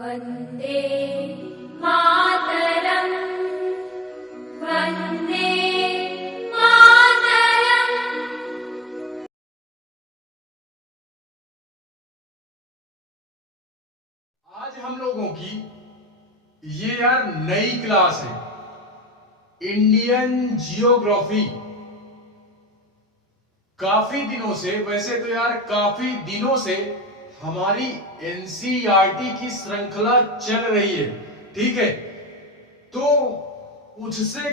वन्दे मातरम् वन्दे मातरम्। आज हम लोगों की ये यार नई क्लास है, इंडियन जियोग्राफी। काफी दिनों से, वैसे तो यार काफी दिनों से हमारी एनसीईआरटी की श्रृंखला चल रही है, ठीक है। तो उससे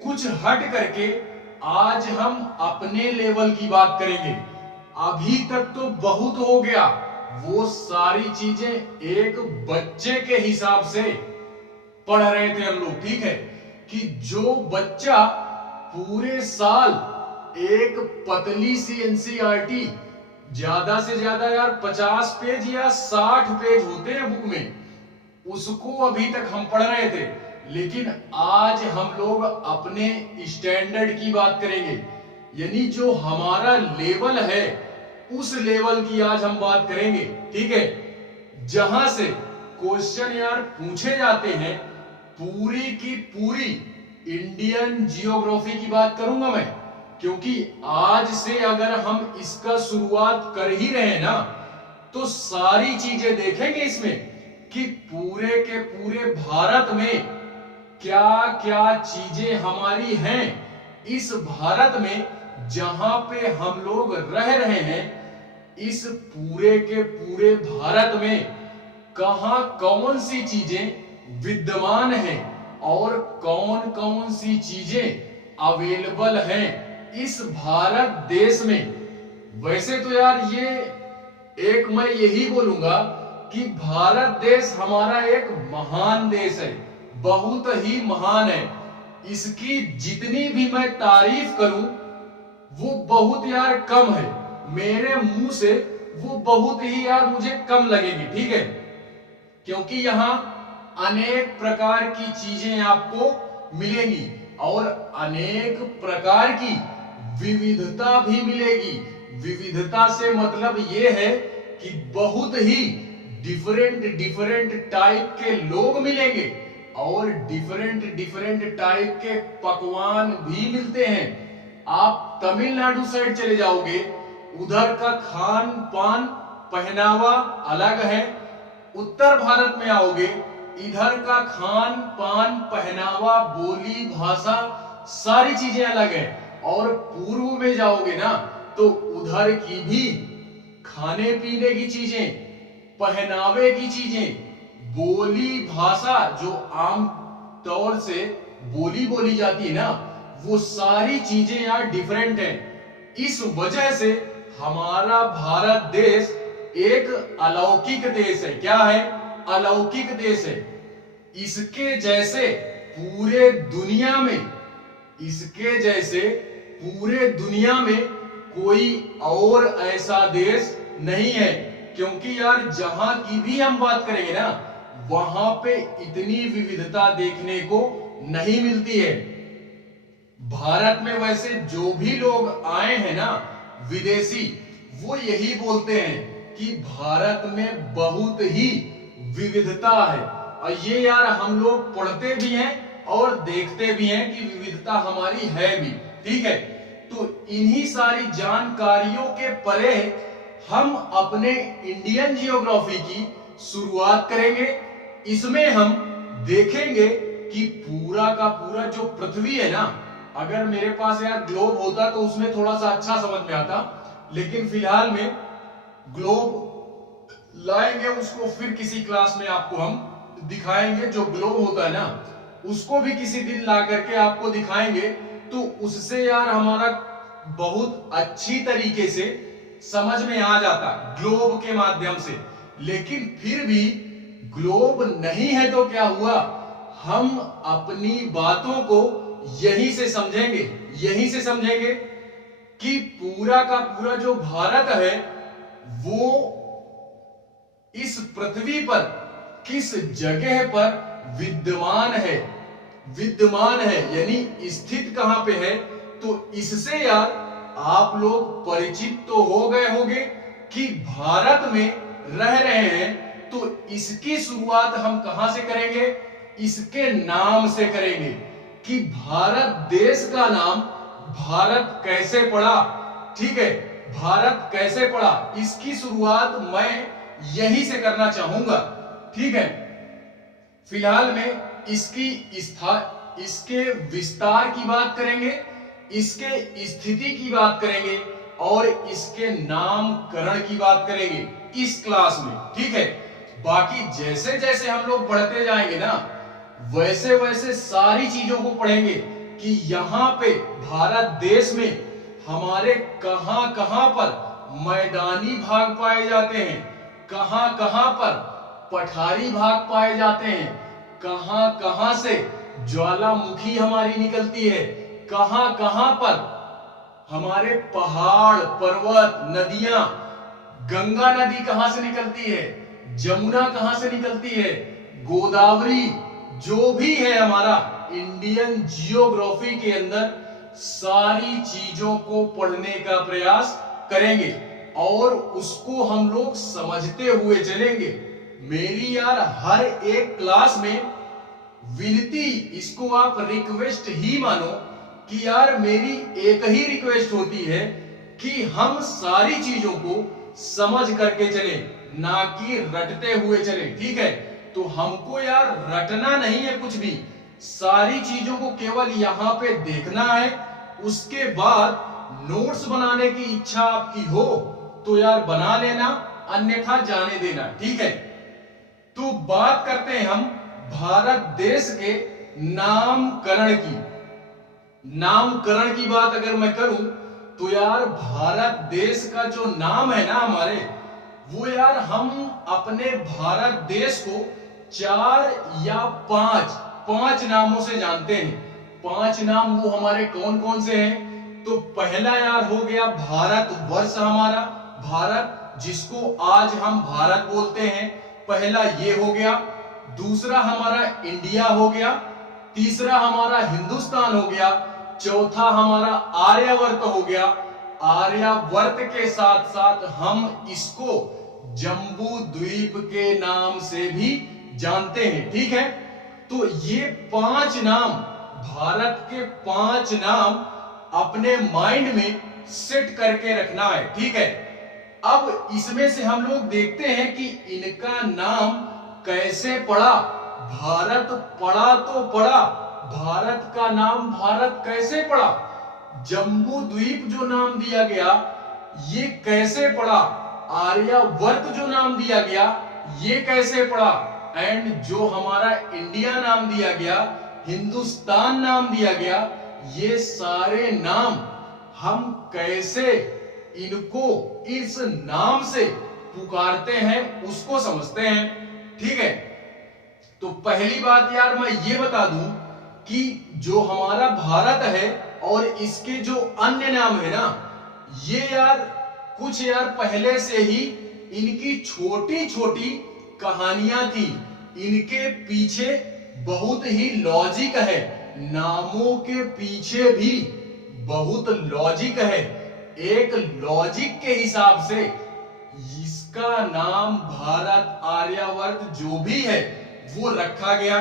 कुछ हट करके आज हम अपने लेवल की बात करेंगे। अभी तक तो बहुत हो गया, वो सारी चीजें एक बच्चे के हिसाब से पढ़ रहे थे हम लोग, ठीक है। कि जो बच्चा पूरे साल एक पतली सी एनसीईआरटी, ज्यादा से ज्यादा यार 50 पेज या 60 पेज होते हैं बुक में, उसको अभी तक हम पढ़ रहे थे। लेकिन आज हम लोग अपने स्टैंडर्ड की बात करेंगे, यानी जो हमारा लेवल है उस लेवल की आज हम बात करेंगे, ठीक है। जहां से क्वेश्चन यार पूछे जाते हैं, पूरी की पूरी इंडियन जियोग्राफी की बात करूंगा मैं, क्योंकि आज से अगर हम इसका शुरुआत कर ही रहे हैं ना, तो सारी चीजें देखेंगे इसमें कि पूरे के पूरे भारत में क्या क्या चीजें हमारी हैं। इस भारत में जहां पे हम लोग रह रहे हैं, इस पूरे के पूरे भारत में कहां कौन सी चीजें विद्यमान हैं और कौन कौन सी चीजें अवेलेबल हैं इस भारत देश में। वैसे तो यार ये एक मैं यही बोलूंगा कि भारत देश हमारा एक महान देश है, बहुत ही महान है। इसकी जितनी भी मैं तारीफ करूं वो बहुत यार कम है, मेरे मुंह से वो बहुत ही यार मुझे कम लगेगी, ठीक है। क्योंकि यहां अनेक प्रकार की चीजें आपको मिलेंगी और अनेक प्रकार की विविधता भी मिलेगी। विविधता से मतलब ये है कि बहुत ही डिफरेंट टाइप के लोग मिलेंगे और डिफरेंट टाइप के पकवान भी मिलते हैं। आप तमिलनाडु साइड चले जाओगे, उधर का खान पान पहनावा अलग है। उत्तर भारत में आओगे, इधर का खान पान पहनावा बोली भाषा सारी चीजें अलग है। और पूर्व में जाओगे ना, तो उधर की भी खाने पीने की चीजें, पहनावे की चीजें, बोली भाषा जो आम तौर से बोली जाती है ना, वो सारी चीजें यार डिफरेंट है। इस वजह से हमारा भारत देश एक अलौकिक देश है। क्या है? अलौकिक देश है। इसके जैसे पूरे दुनिया में, इसके जैसे पूरे दुनिया में कोई और ऐसा देश नहीं है। क्योंकि यार जहां की भी हम बात करेंगे ना, वहां पे इतनी विविधता देखने को नहीं मिलती है। भारत में वैसे जो भी लोग आए हैं ना विदेशी, वो यही बोलते हैं कि भारत में बहुत ही विविधता है। और ये यार हम लोग पढ़ते भी हैं और देखते भी हैं कि विविधता हमारी है भी, ठीक है। तो इन्हीं सारी जानकारियों के परे हम अपने इंडियन जियोग्राफी की शुरुआत करेंगे। इसमें हम देखेंगे कि पूरा का पूरा जो पृथ्वी है ना, अगर मेरे पास यार ग्लोब होता तो उसमें थोड़ा सा अच्छा समझ में आता, लेकिन फिलहाल में ग्लोब लाएंगे, उसको फिर किसी क्लास में आपको हम दिखाएंगे। जो ग्लोब होता है ना, उसको भी किसी दिन ला करके आपको दिखाएंगे, तो उससे यार हमारा बहुत अच्छी तरीके से समझ में आ जाता ग्लोब के माध्यम से। लेकिन फिर भी ग्लोब नहीं है तो क्या हुआ, हम अपनी बातों को यहीं से समझेंगे कि पूरा का पूरा जो भारत है वो इस पृथ्वी पर किस जगह पर विद्यमान है, यानी स्थित कहां पे है। तो इससे यार आप लोग परिचित तो हो गए होंगे कि भारत में रह रहे हैं तो इसकी शुरुआत हम कहां से करेंगे? इसके नाम से करेंगे कि भारत देश का नाम भारत कैसे पड़ा। ठीक है, भारत कैसे पड़ा, इसकी शुरुआत मैं यहीं से करना चाहूंगा। ठीक है, फिलहाल में इसके विस्तार की बात करेंगे, इसके स्थिति की बात करेंगे और इसके नामकरण की बात करेंगे इस क्लास में। ठीक है, बाकी जैसे जैसे हम लोग बढ़ते जाएंगे ना, वैसे वैसे सारी चीजों को पढ़ेंगे कि यहां पे भारत देश में हमारे कहां कहां पर मैदानी भाग पाए जाते हैं, कहां कहां पर पठारी भाग पाए जाते हैं, कहां कहां से ज्वालामुखी हमारी निकलती है, कहां कहां पर हमारे पहाड़ पर्वत नदियां, गंगा नदी कहां से निकलती है, जमुना कहां से निकलती है, गोदावरी, जो भी है हमारा इंडियन जियोग्राफी के अंदर सारी चीजों को पढ़ने का प्रयास करेंगे और उसको हम लोग समझते हुए चलेंगे। मेरी यार हर एक क्लास में विनती, इसको आप रिक्वेस्ट ही मानो कि यार मेरी एक ही रिक्वेस्ट होती है कि हम सारी चीजों को समझ करके चलें, ना कि रटते हुए चलें। ठीक है, तो हमको यार रटना नहीं है कुछ भी, सारी चीजों को केवल यहां पे देखना है। उसके बाद नोट्स बनाने की इच्छा आपकी हो तो यार बना लेना, अन्यथा जाने देना। ठीक है, तो बात करते हैं हम भारत देश के नामकरण की। नामकरण की बात अगर मैं करूं तो यार भारत देश का जो नाम है ना हमारे, वो यार हम अपने भारत देश को 4 या 5 नामों से जानते हैं। 5 नाम वो हमारे कौन कौन से हैं? तो पहला यार हो गया भारत वर्ष, हमारा भारत जिसको आज हम भारत बोलते हैं, पहला ये हो गया। दूसरा हमारा इंडिया हो गया, तीसरा हमारा हिंदुस्तान हो गया, चौथा हमारा आर्यावर्त हो गया। आर्यावर्त के साथ साथ हम इसको जम्बू द्वीप के नाम से भी जानते हैं। ठीक है, तो ये 5 नाम, भारत के 5 नाम अपने माइंड में सेट करके रखना है। ठीक है, अब इसमें से हम लोग देखते हैं कि इनका नाम कैसे पड़ा। भारत पड़ा तो पड़ा, भारत का नाम भारत कैसे पड़ा? जम्बू द्वीप जो नाम दिया गया ये कैसे पड़ा? आर्यावर्त जो नाम दिया गया ये कैसे पड़ा? एंड जो हमारा इंडिया नाम दिया गया, हिंदुस्तान नाम दिया गया, ये सारे नाम हम कैसे इनको इस नाम से पुकारते हैं उसको समझते हैं। ठीक है, तो पहली बात यार मैं ये बता दूं कि जो हमारा भारत है और इसके जो अन्य नाम है ना, ये यार कुछ यार पहले से ही इनकी छोटी छोटी कहानियां थी। इनके पीछे बहुत ही लॉजिक है, नामों के पीछे भी बहुत लॉजिक है। एक लॉजिक के हिसाब से इसका नाम भारत आर्यावर्त जो भी है वो रखा गया।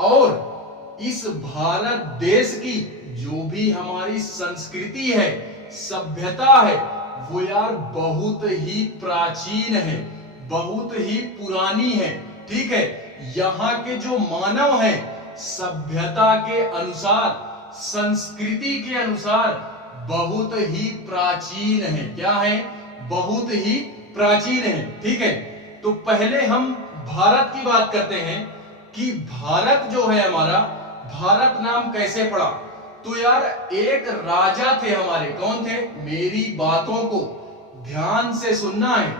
और इस भारत देश की जो भी हमारी संस्कृति है, सभ्यता है, वो यार बहुत ही प्राचीन है, बहुत ही पुरानी है। ठीक है, यहाँ के जो मानव हैं सभ्यता के अनुसार, संस्कृति के अनुसार बहुत ही प्राचीन है। क्या है? बहुत ही प्राचीन है। ठीक है, तो पहले हम भारत की बात करते हैं कि भारत जो है हमारा, भारत नाम कैसे पड़ा। तो यार एक राजा थे हमारे, कौन थे? मेरी बातों को ध्यान से सुनना है।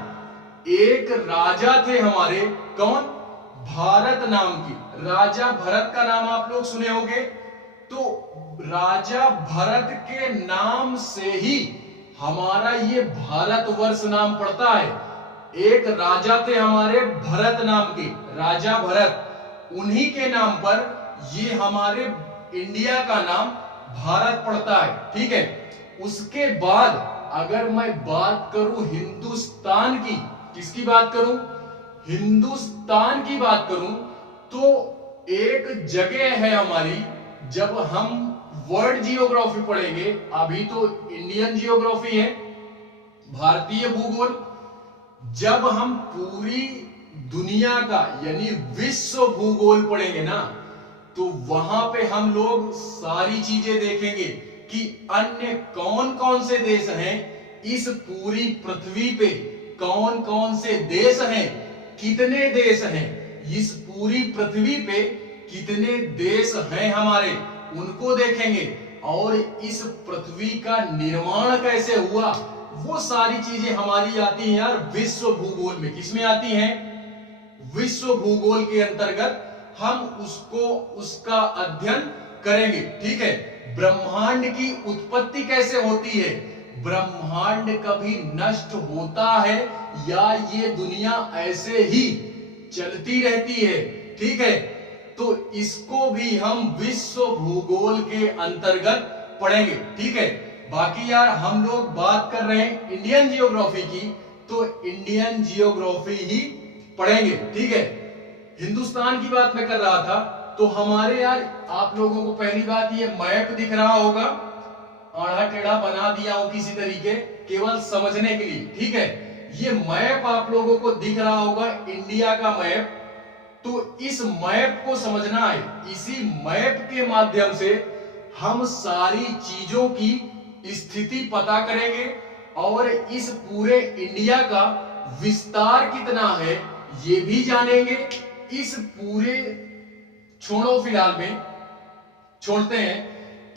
एक राजा थे हमारे, कौन? भारत नाम की। राजा भरत का नाम आप लोग सुने होंगे, तो राजा भरत के नाम से ही हमारा ये भारतवर्ष नाम पड़ता है। एक राजा थे हमारे भरत नाम के, राजा भरत, उन्हीं के नाम पर ये हमारे इंडिया का नाम भारत पड़ता है। ठीक है, उसके बाद अगर मैं बात करूं हिंदुस्तान की, किसकी बात करूं, हिंदुस्तान की बात करूं, तो एक जगह है हमारी, जब हम वर्ल्ड जियोग्राफी पढ़ेंगे, अभी तो इंडियन जियोग्राफी है, भारतीय भूगोल, जब हम पूरी दुनिया का यानी विश्व भूगोल पढ़ेंगे ना, तो वहां पे हम लोग सारी चीजें देखेंगे कि अन्य कौन कौन से देश हैं इस पूरी पृथ्वी पे, कौन कौन से देश हैं, कितने देश हैं इस पूरी पृथ्वी पे, कितने देश हैं हमारे, उनको देखेंगे। और इस पृथ्वी का निर्माण कैसे हुआ, वो सारी चीजें हमारी आती हैं यार विश्व भूगोल में। किसमें आती हैं, विश्व भूगोल के अंतर्गत हम उसका अध्ययन करेंगे। ठीक है, ब्रह्मांड की उत्पत्ति कैसे होती है, ब्रह्मांड कभी नष्ट होता है या ये दुनिया ऐसे ही चलती रहती है। ठीक है, तो इसको भी हम विश्व भूगोल के अंतर्गत पढ़ेंगे। ठीक है, बाकी यार हम लोग बात कर रहे हैं इंडियन जियोग्राफी की, तो इंडियन जियोग्राफी ही पढ़ेंगे। ठीक है, हिंदुस्तान की बात मैं कर रहा था, तो हमारे यार आप लोगों को पहली बात ये मैप दिख रहा होगा, आड़ा टेढ़ा बना दिया हो किसी तरीके, केवल समझने के लिए। ठीक है, ये मैप आप लोगों को दिख रहा होगा, इंडिया का मैप। तो इस मैप को समझना है, इसी मैप के माध्यम से हम सारी चीजों की स्थिति पता करेंगे और इस पूरे इंडिया का विस्तार कितना है ये भी जानेंगे। इस पूरे छोड़ो फिलहाल में छोड़ते हैं,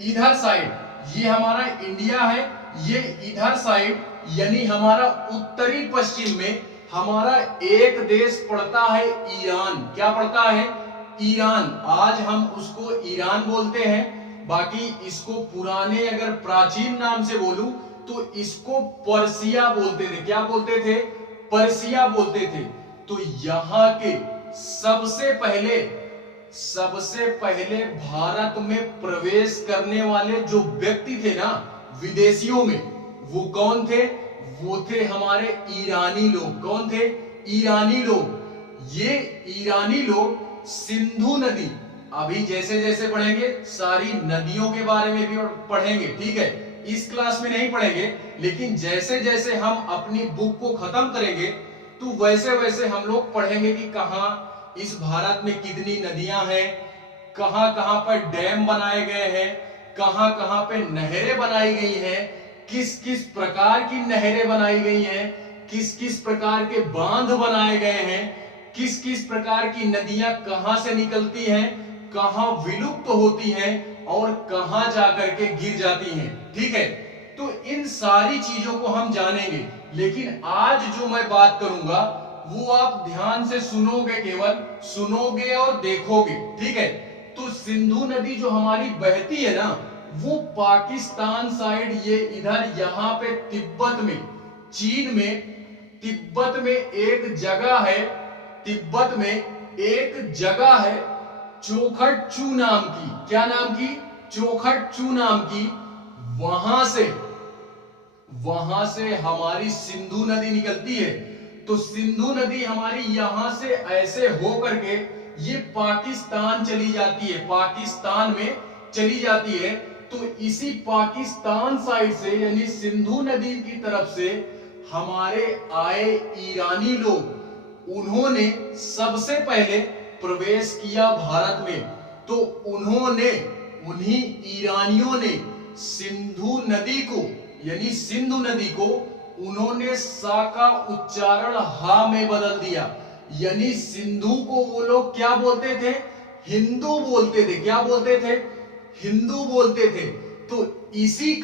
इधर साइड ये हमारा इंडिया है, ये इधर साइड यानी हमारा उत्तरी पश्चिम में हमारा एक देश पड़ता है ईरान। क्या पड़ता है, ईरान। आज हम उसको ईरान बोलते हैं, बाकी इसको पुराने अगर प्राचीन नाम से बोलूं तो इसको पर्सिया बोलते थे। क्या बोलते थे, पर्सिया बोलते थे। तो यहां के सबसे पहले भारत में प्रवेश करने वाले जो व्यक्ति थे ना विदेशियों में, वो कौन थे, वो थे हमारे ईरानी लोग। कौन थे, ईरानी लोग। ये ईरानी लोग सिंधु नदी, अभी जैसे जैसे पढ़ेंगे सारी नदियों के बारे में भी पढ़ेंगे। ठीक है, इस क्लास में नहीं पढ़ेंगे, लेकिन जैसे जैसे हम अपनी बुक को खत्म करेंगे तो वैसे वैसे हम लोग पढ़ेंगे कि कहां इस भारत में कितनी नदियां हैं, कहां कहां पर डैम बनाए गए हैं, कहां कहां पे नहरें बनाई गई हैं, किस किस प्रकार की नहरें बनाई गई हैं, किस किस प्रकार के बांध बनाए गए हैं, किस किस प्रकार की नदियां कहां से निकलती हैं, कहां विलुप्त होती हैं और कहां जाकर के गिर जाती हैं। ठीक है, तो इन सारी चीजों को हम जानेंगे। लेकिन आज जो मैं बात करूंगा वो आप ध्यान से सुनोगे, केवल सुनोगे और देखोगे। ठीक है, तो सिंधु नदी जो हमारी बहती है ना, वो पाकिस्तान साइड, ये इधर यहां पे तिब्बत में, चीन में, तिब्बत में एक जगह है, तिब्बत में एक जगह है चोखटचू नाम की। क्या नाम की, चोखटचू नाम की। वहां से हमारी सिंधु नदी निकलती है। तो सिंधु नदी हमारी यहां से ऐसे हो करके ये पाकिस्तान चली जाती है, पाकिस्तान में चली जाती है। तो इसी पाकिस्तान साइड से यानी सिंधु नदी की तरफ से हमारे आए ईरानी लोग, उन्होंने सबसे पहले प्रवेश किया भारत में। तो उन्हीं ईरानियों ने सिंधु नदी को यानी सिंधु नदी को उन्होंने सा का उच्चारण हा में बदल दिया, यानी सिंधु को वो लोग क्या बोलते थे, हिंदू बोलते थे। क्या बोलते थे, हिंदू बोलते थे। तो इसी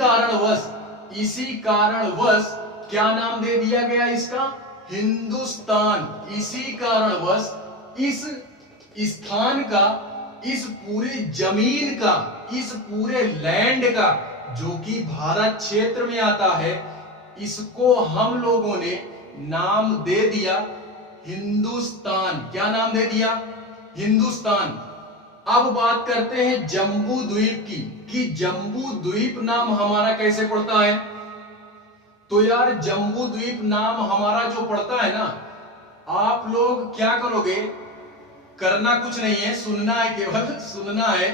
कारणवश क्या नाम दे दिया गया इसका, हिंदुस्तान। इसी कारणवश इस स्थान का, इस पूरी जमीन का, इस पूरे लैंड का जो कि भारत क्षेत्र में आता है, इसको हम लोगों ने नाम दे दिया हिंदुस्तान। क्या नाम दे दिया, हिंदुस्तान। अब बात करते हैं जम्बू द्वीप की, कि जम्बू द्वीप नाम हमारा कैसे पड़ता है। तो यार जम्बू द्वीप नाम हमारा जो पड़ता है ना, आप लोग क्या करोगे, करना कुछ नहीं है, सुनना है, केवल सुनना है।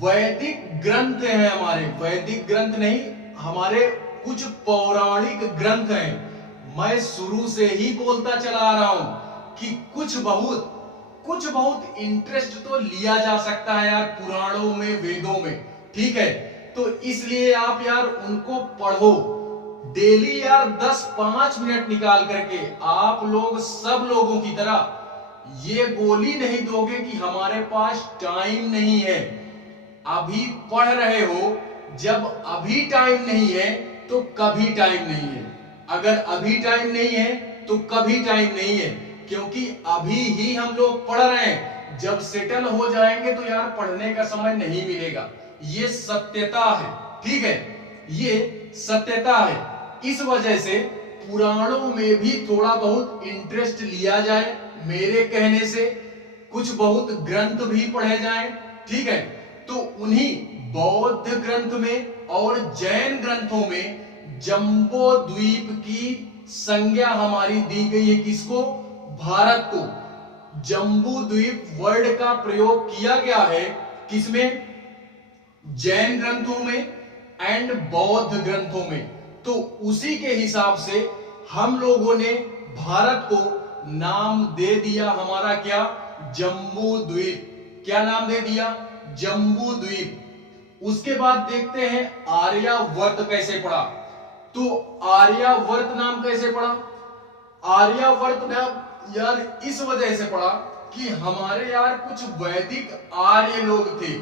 वैदिक ग्रंथ हैं हमारे, वैदिक ग्रंथ नहीं, हमारे कुछ पौराणिक ग्रंथ हैं। मैं शुरू से ही बोलता चला आ रहा हूं कि कुछ बहुत इंटरेस्ट तो लिया जा सकता है यार पुराणों में, वेदों में, ठीक है। तो इसलिए आप यार उनको पढ़ो डेली यार 10-5 मिनट निकाल करके। आप लोग सब लोगों की तरह ये गोली नहीं दोगे कि हमारे पास टाइम नहीं है। अभी पढ़ रहे हो, जब अभी टाइम नहीं है तो कभी टाइम नहीं है, अगर अभी टाइम नहीं है तो कभी टाइम नहीं है, क्योंकि अभी ही हम लोग पढ़ रहे हैं। जब सेटल हो जाएंगे तो यार पढ़ने का समय नहीं मिलेगा। ये सत्यता है, ठीक है, ये सत्यता है। इस वजह से पुराणों में भी थोड़ा बहुत इंटरेस्ट लिया जाए, मेरे कहने से कुछ बहुत ग्रंथ भी पढ़े जाएं, ठीक है। तो उन्हीं बौद्ध ग्रंथ में और जैन ग्रंथों में जंबो द्वीप की संज्ञा हमारी दी गई है। किसको? भारत को। जंबू द्वीप वर्ड का प्रयोग किया गया है किसमें? जैन ग्रंथों में एंड बौद्ध ग्रंथों में। तो उसी के हिसाब से हम लोगों ने भारत को नाम दे दिया हमारा क्या? जम्बू द्वीप। क्या नाम दे दिया? जम्बू द्वीप। उसके बाद देखते हैं आर्यावर्त कैसे पड़ा। तो आर्यावर्त नाम कैसे पड़ा? आर्यावर्त नाम यार इस वजह से पड़ा कि हमारे यार कुछ वैदिक आर्य लोग थे,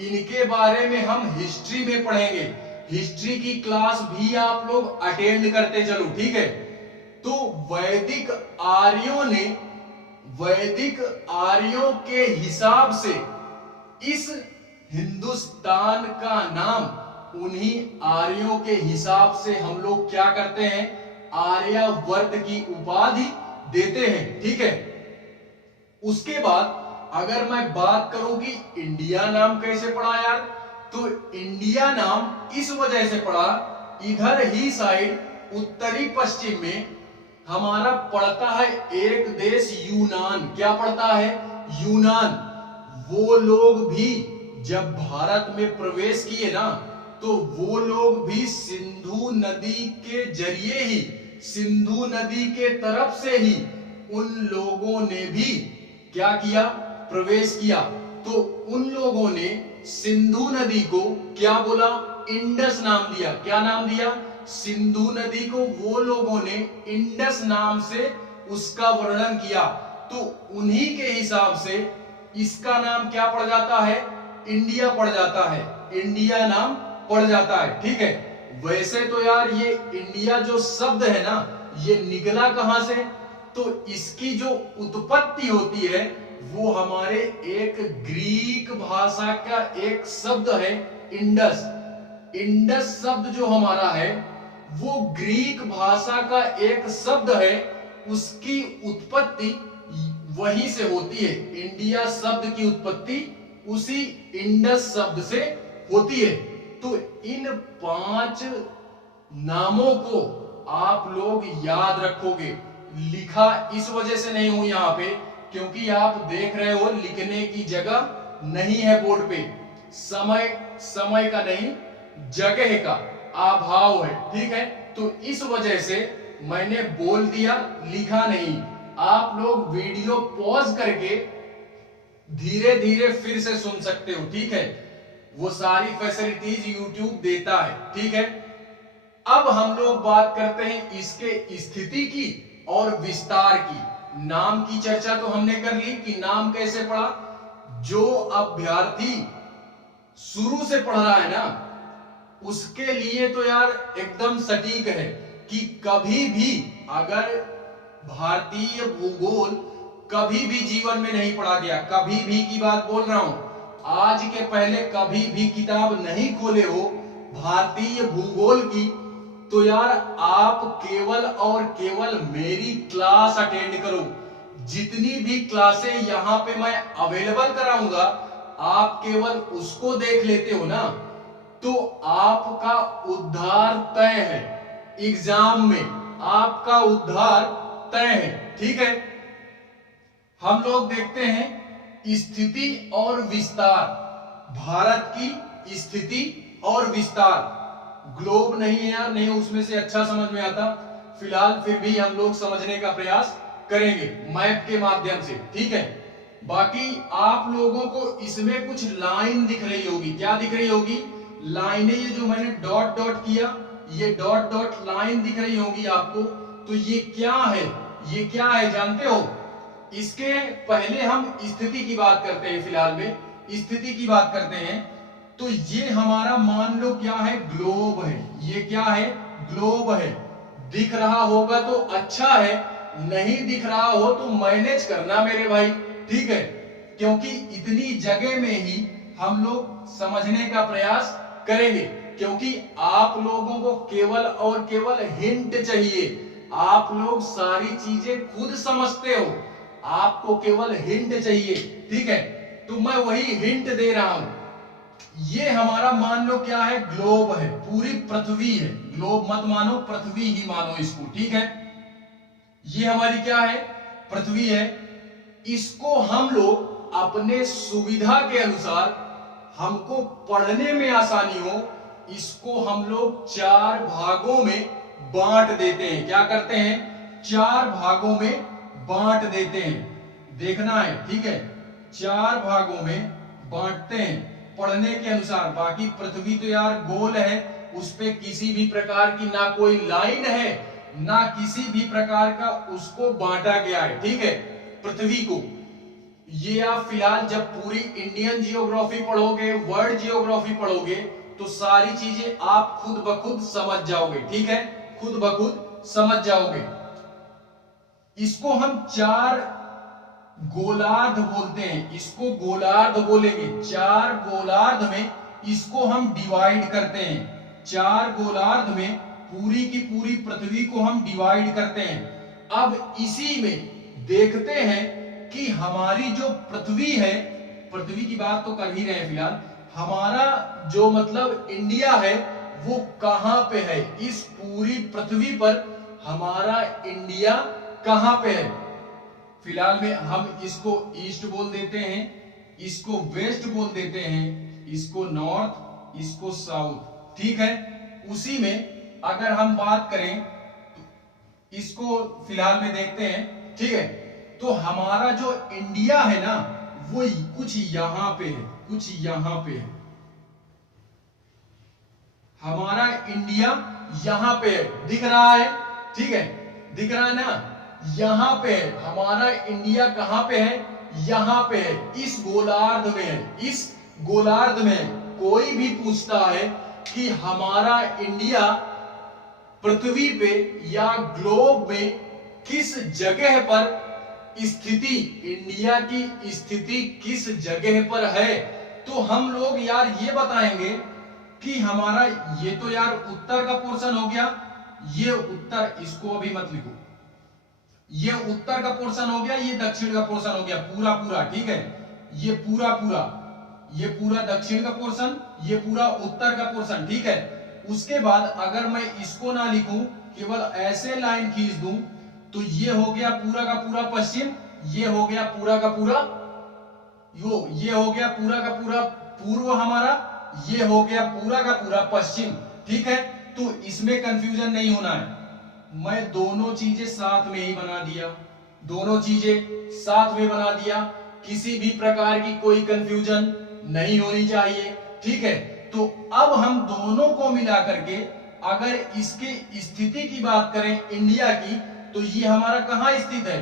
इनके बारे में हम हिस्ट्री में पढ़ेंगे। हिस्ट्री की क्लास भी आप लोग अटेंड करते चलो, ठीक है। तो वैदिक आर्यों के हिसाब से इस हिंदुस्तान का नाम उन्हीं आर्यों के हिसाब से हम लोग क्या करते हैं? आर्यावर्त की उपाधि देते हैं, ठीक है। उसके बाद अगर मैं बात करूं कि इंडिया नाम कैसे पड़ा यार, तो इंडिया नाम इस वजह से पड़ा, इधर ही साइड उत्तरी पश्चिम में हमारा पड़ता है एक देश यूनान। क्या पड़ता है? यूनान। वो लोग भी जब भारत में प्रवेश किए ना, तो वो लोग भी सिंधु नदी के जरिए ही, सिंधु नदी के तरफ से ही उन लोगों ने भी क्या किया? प्रवेश किया। तो उन लोगों ने सिंधु नदी को क्या बोला? इंडस नाम दिया। क्या नाम दिया? सिंधु नदी को वो लोगों ने इंडस नाम से उसका वर्णन किया। तो उन्हीं के हिसाब से इसका नाम क्या पड़ जाता है? इंडिया पड़ जाता है, इंडिया नाम पड़ जाता है, ठीक है। वैसे तो यार ये इंडिया जो शब्द है ना, ये निकला कहां से? तो इसकी जो उत्पत्ति होती है वो हमारे एक ग्रीक भाषा का एक शब्द है इंडस। इंडस शब्द जो हमारा है वो ग्रीक भाषा का एक शब्द है, उसकी उत्पत्ति वहीं से होती है। इंडिया शब्द की उत्पत्ति उसी इंडस शब्द से होती है। तो इन 5 नामों को आप लोग याद रखोगे। लिखा इस वजह से नहीं हूं यहां पे क्योंकि आप देख रहे हो लिखने की जगह नहीं है बोर्ड पे। समय का नहीं, जगह का अभाव है, ठीक है। तो इस वजह से मैंने बोल दिया, लिखा नहीं। आप लोग वीडियो पॉज करके धीरे धीरे फिर से सुन सकते हो, ठीक है। वो सारी फैसिलिटीज YouTube देता है, ठीक है। अब हम लोग बात करते हैं इसके स्थिति की और विस्तार की। नाम की चर्चा तो हमने कर ली कि नाम कैसे पड़ा। जो अभ्यर्थी शुरू से पढ़ रहा है ना, उसके लिए तो यार एकदम सटीक है कि कभी भी अगर भारतीय भूगोल कभी भी जीवन में नहीं पढ़ा गया, कभी भी की बात बोल रहा हूं, आज के पहले कभी भी किताब नहीं खोले हो भारतीय भूगोल की, तो यार आप केवल और केवल मेरी क्लास अटेंड करो। जितनी भी क्लासें यहां पे मैं अवेलेबल कराऊंगा, आप केवल उसको देख लेते हो ना, तो आपका उद्धार तय है। एग्जाम में आपका उद्धार तय है। ठीक है। हम लोग देखते हैं स्थिति और विस्तार, भारत की स्थिति और विस्तार। ग्लोब नहीं है यार, नहीं उसमें से अच्छा समझ में आता, फिलहाल फिर भी हम लोग समझने का प्रयास करेंगे मैप के माध्यम से, ठीक है। बाकी आप लोगों को इसमें कुछ लाइन दिख रही होगी, क्या दिख रही होगी? लाइनें, ये जो मैंने डॉट डॉट किया, ये डॉट डॉट लाइन दिख रही होगी आपको। तो ये क्या है, ये क्या है जानते हो? इसके पहले हम स्थिति की बात करते हैं, फिलहाल में स्थिति की बात करते हैं। तो ये हमारा मान लो क्या है, ग्लोब है। ये क्या है, ग्लोब है। दिख रहा होगा तो अच्छा है, नहीं दिख रहा हो तो मैनेज करना मेरे भाई, ठीक है। क्योंकि इतनी जगह में ही हम लोग समझने का प्रयास करेंगे, क्योंकि आप लोगों को केवल और केवल हिंट चाहिए। आप लोग सारी चीजें खुद समझते हो, आपको केवल हिंट चाहिए, ठीक है। तो मैं वही हिंट दे रहा हूं। ये हमारा मान लो क्या है, ग्लोब है, पूरी पृथ्वी है। ग्लोब मत मानो, पृथ्वी ही मानो इसको, ठीक है। ये हमारी क्या है, पृथ्वी है। इसको हम लोग अपने सुविधा के अनुसार, हमको पढ़ने में आसानी हो, इसको हम लोग 4 भागों में बांट देते हैं। क्या करते हैं, 4 भागों में बांट देते हैं, देखना है, ठीक है। 4 भागों में बांटते हैं पढ़ने के अनुसार। बाकी पृथ्वी तो यार गोल है, उस पे किसी भी प्रकार की ना कोई लाइन है, ना किसी भी प्रकार का उसको बांटा गया है, ठीक है, पृथ्वी को। ये आप फिलहाल जब पूरी इंडियन जियोग्राफी पढ़ोगे, वर्ल्ड जियोग्राफी पढ़ोगे, तो सारी चीजें आप खुद ब खुद समझ जाओगे, ठीक है, खुद ब खुद समझ जाओगे। इसको हम 4 गोलार्ध बोलते हैं, इसको गोलार्ध बोलेंगे। 4 गोलार्ध में इसको हम डिवाइड करते हैं। 4 गोलार्ध में पूरी की पूरी पृथ्वी को हम डिवाइड करते हैं। अब इसी में देखते हैं कि हमारी जो पृथ्वी है, पृथ्वी की बात तो कर ही रहे हैं फिलहाल, हमारा जो मतलब इंडिया है वो कहां पे है, इस पूरी पृथ्वी पर हमारा इंडिया कहां पे है। फिलहाल में हम इसको ईस्ट बोल देते हैं, इसको वेस्ट बोल देते हैं, इसको नॉर्थ, इसको साउथ, ठीक है। उसी में अगर हम बात करें तो इसको फिलहाल में देखते हैं, ठीक है। तो हमारा जो इंडिया है ना, वो कुछ यहां पे है, कुछ यहां पे है। हमारा इंडिया यहां पे है, दिख रहा है, ठीक है, दिख रहा है ना, यहां पे है। हमारा इंडिया कहां पे है, यहां पे है, इस गोलार्ध में है, इस गोलार्ध में। कोई भी पूछता है कि हमारा इंडिया पृथ्वी पे या ग्लोब में किस जगह पर स्थिति, इंडिया की स्थिति किस जगह पर है, तो हम लोग यार ये बताएंगे कि हमारा ये तो यार उत्तर का पोर्शन हो गया, ये उत्तर, इसको अभी मत लिखो, ये उत्तर का पोर्शन हो गया, ये दक्षिण का पोर्शन हो गया, पूरा पूरा, ठीक है। ये पूरा पूरा, ये पूरा दक्षिण का पोर्शन, ये पूरा उत्तर का पोर्शन, ठीक है। उसके बाद अगर मैं इसको ना लिखूं, केवल ऐसे लाइन खींच दूं, तो ये हो गया पूरा का पूरा पश्चिम, ये हो गया पूरा का पूरा ये हो गया पूरा का पूरा पूर्व हमारा, ये हो गया पूरा का पूरा पश्चिम, ठीक है। तो इसमें कंफ्यूजन नहीं होना है। मैं दोनों चीजें साथ में ही बना दिया, दोनों चीजें साथ में बना दिया, किसी भी प्रकार की कोई कंफ्यूजन नहीं होनी चाहिए, ठीक है। तो अब हम दोनों को मिला करके अगर इसके स्थिति की बात करें इंडिया की, तो ये हमारा कहां स्थित है,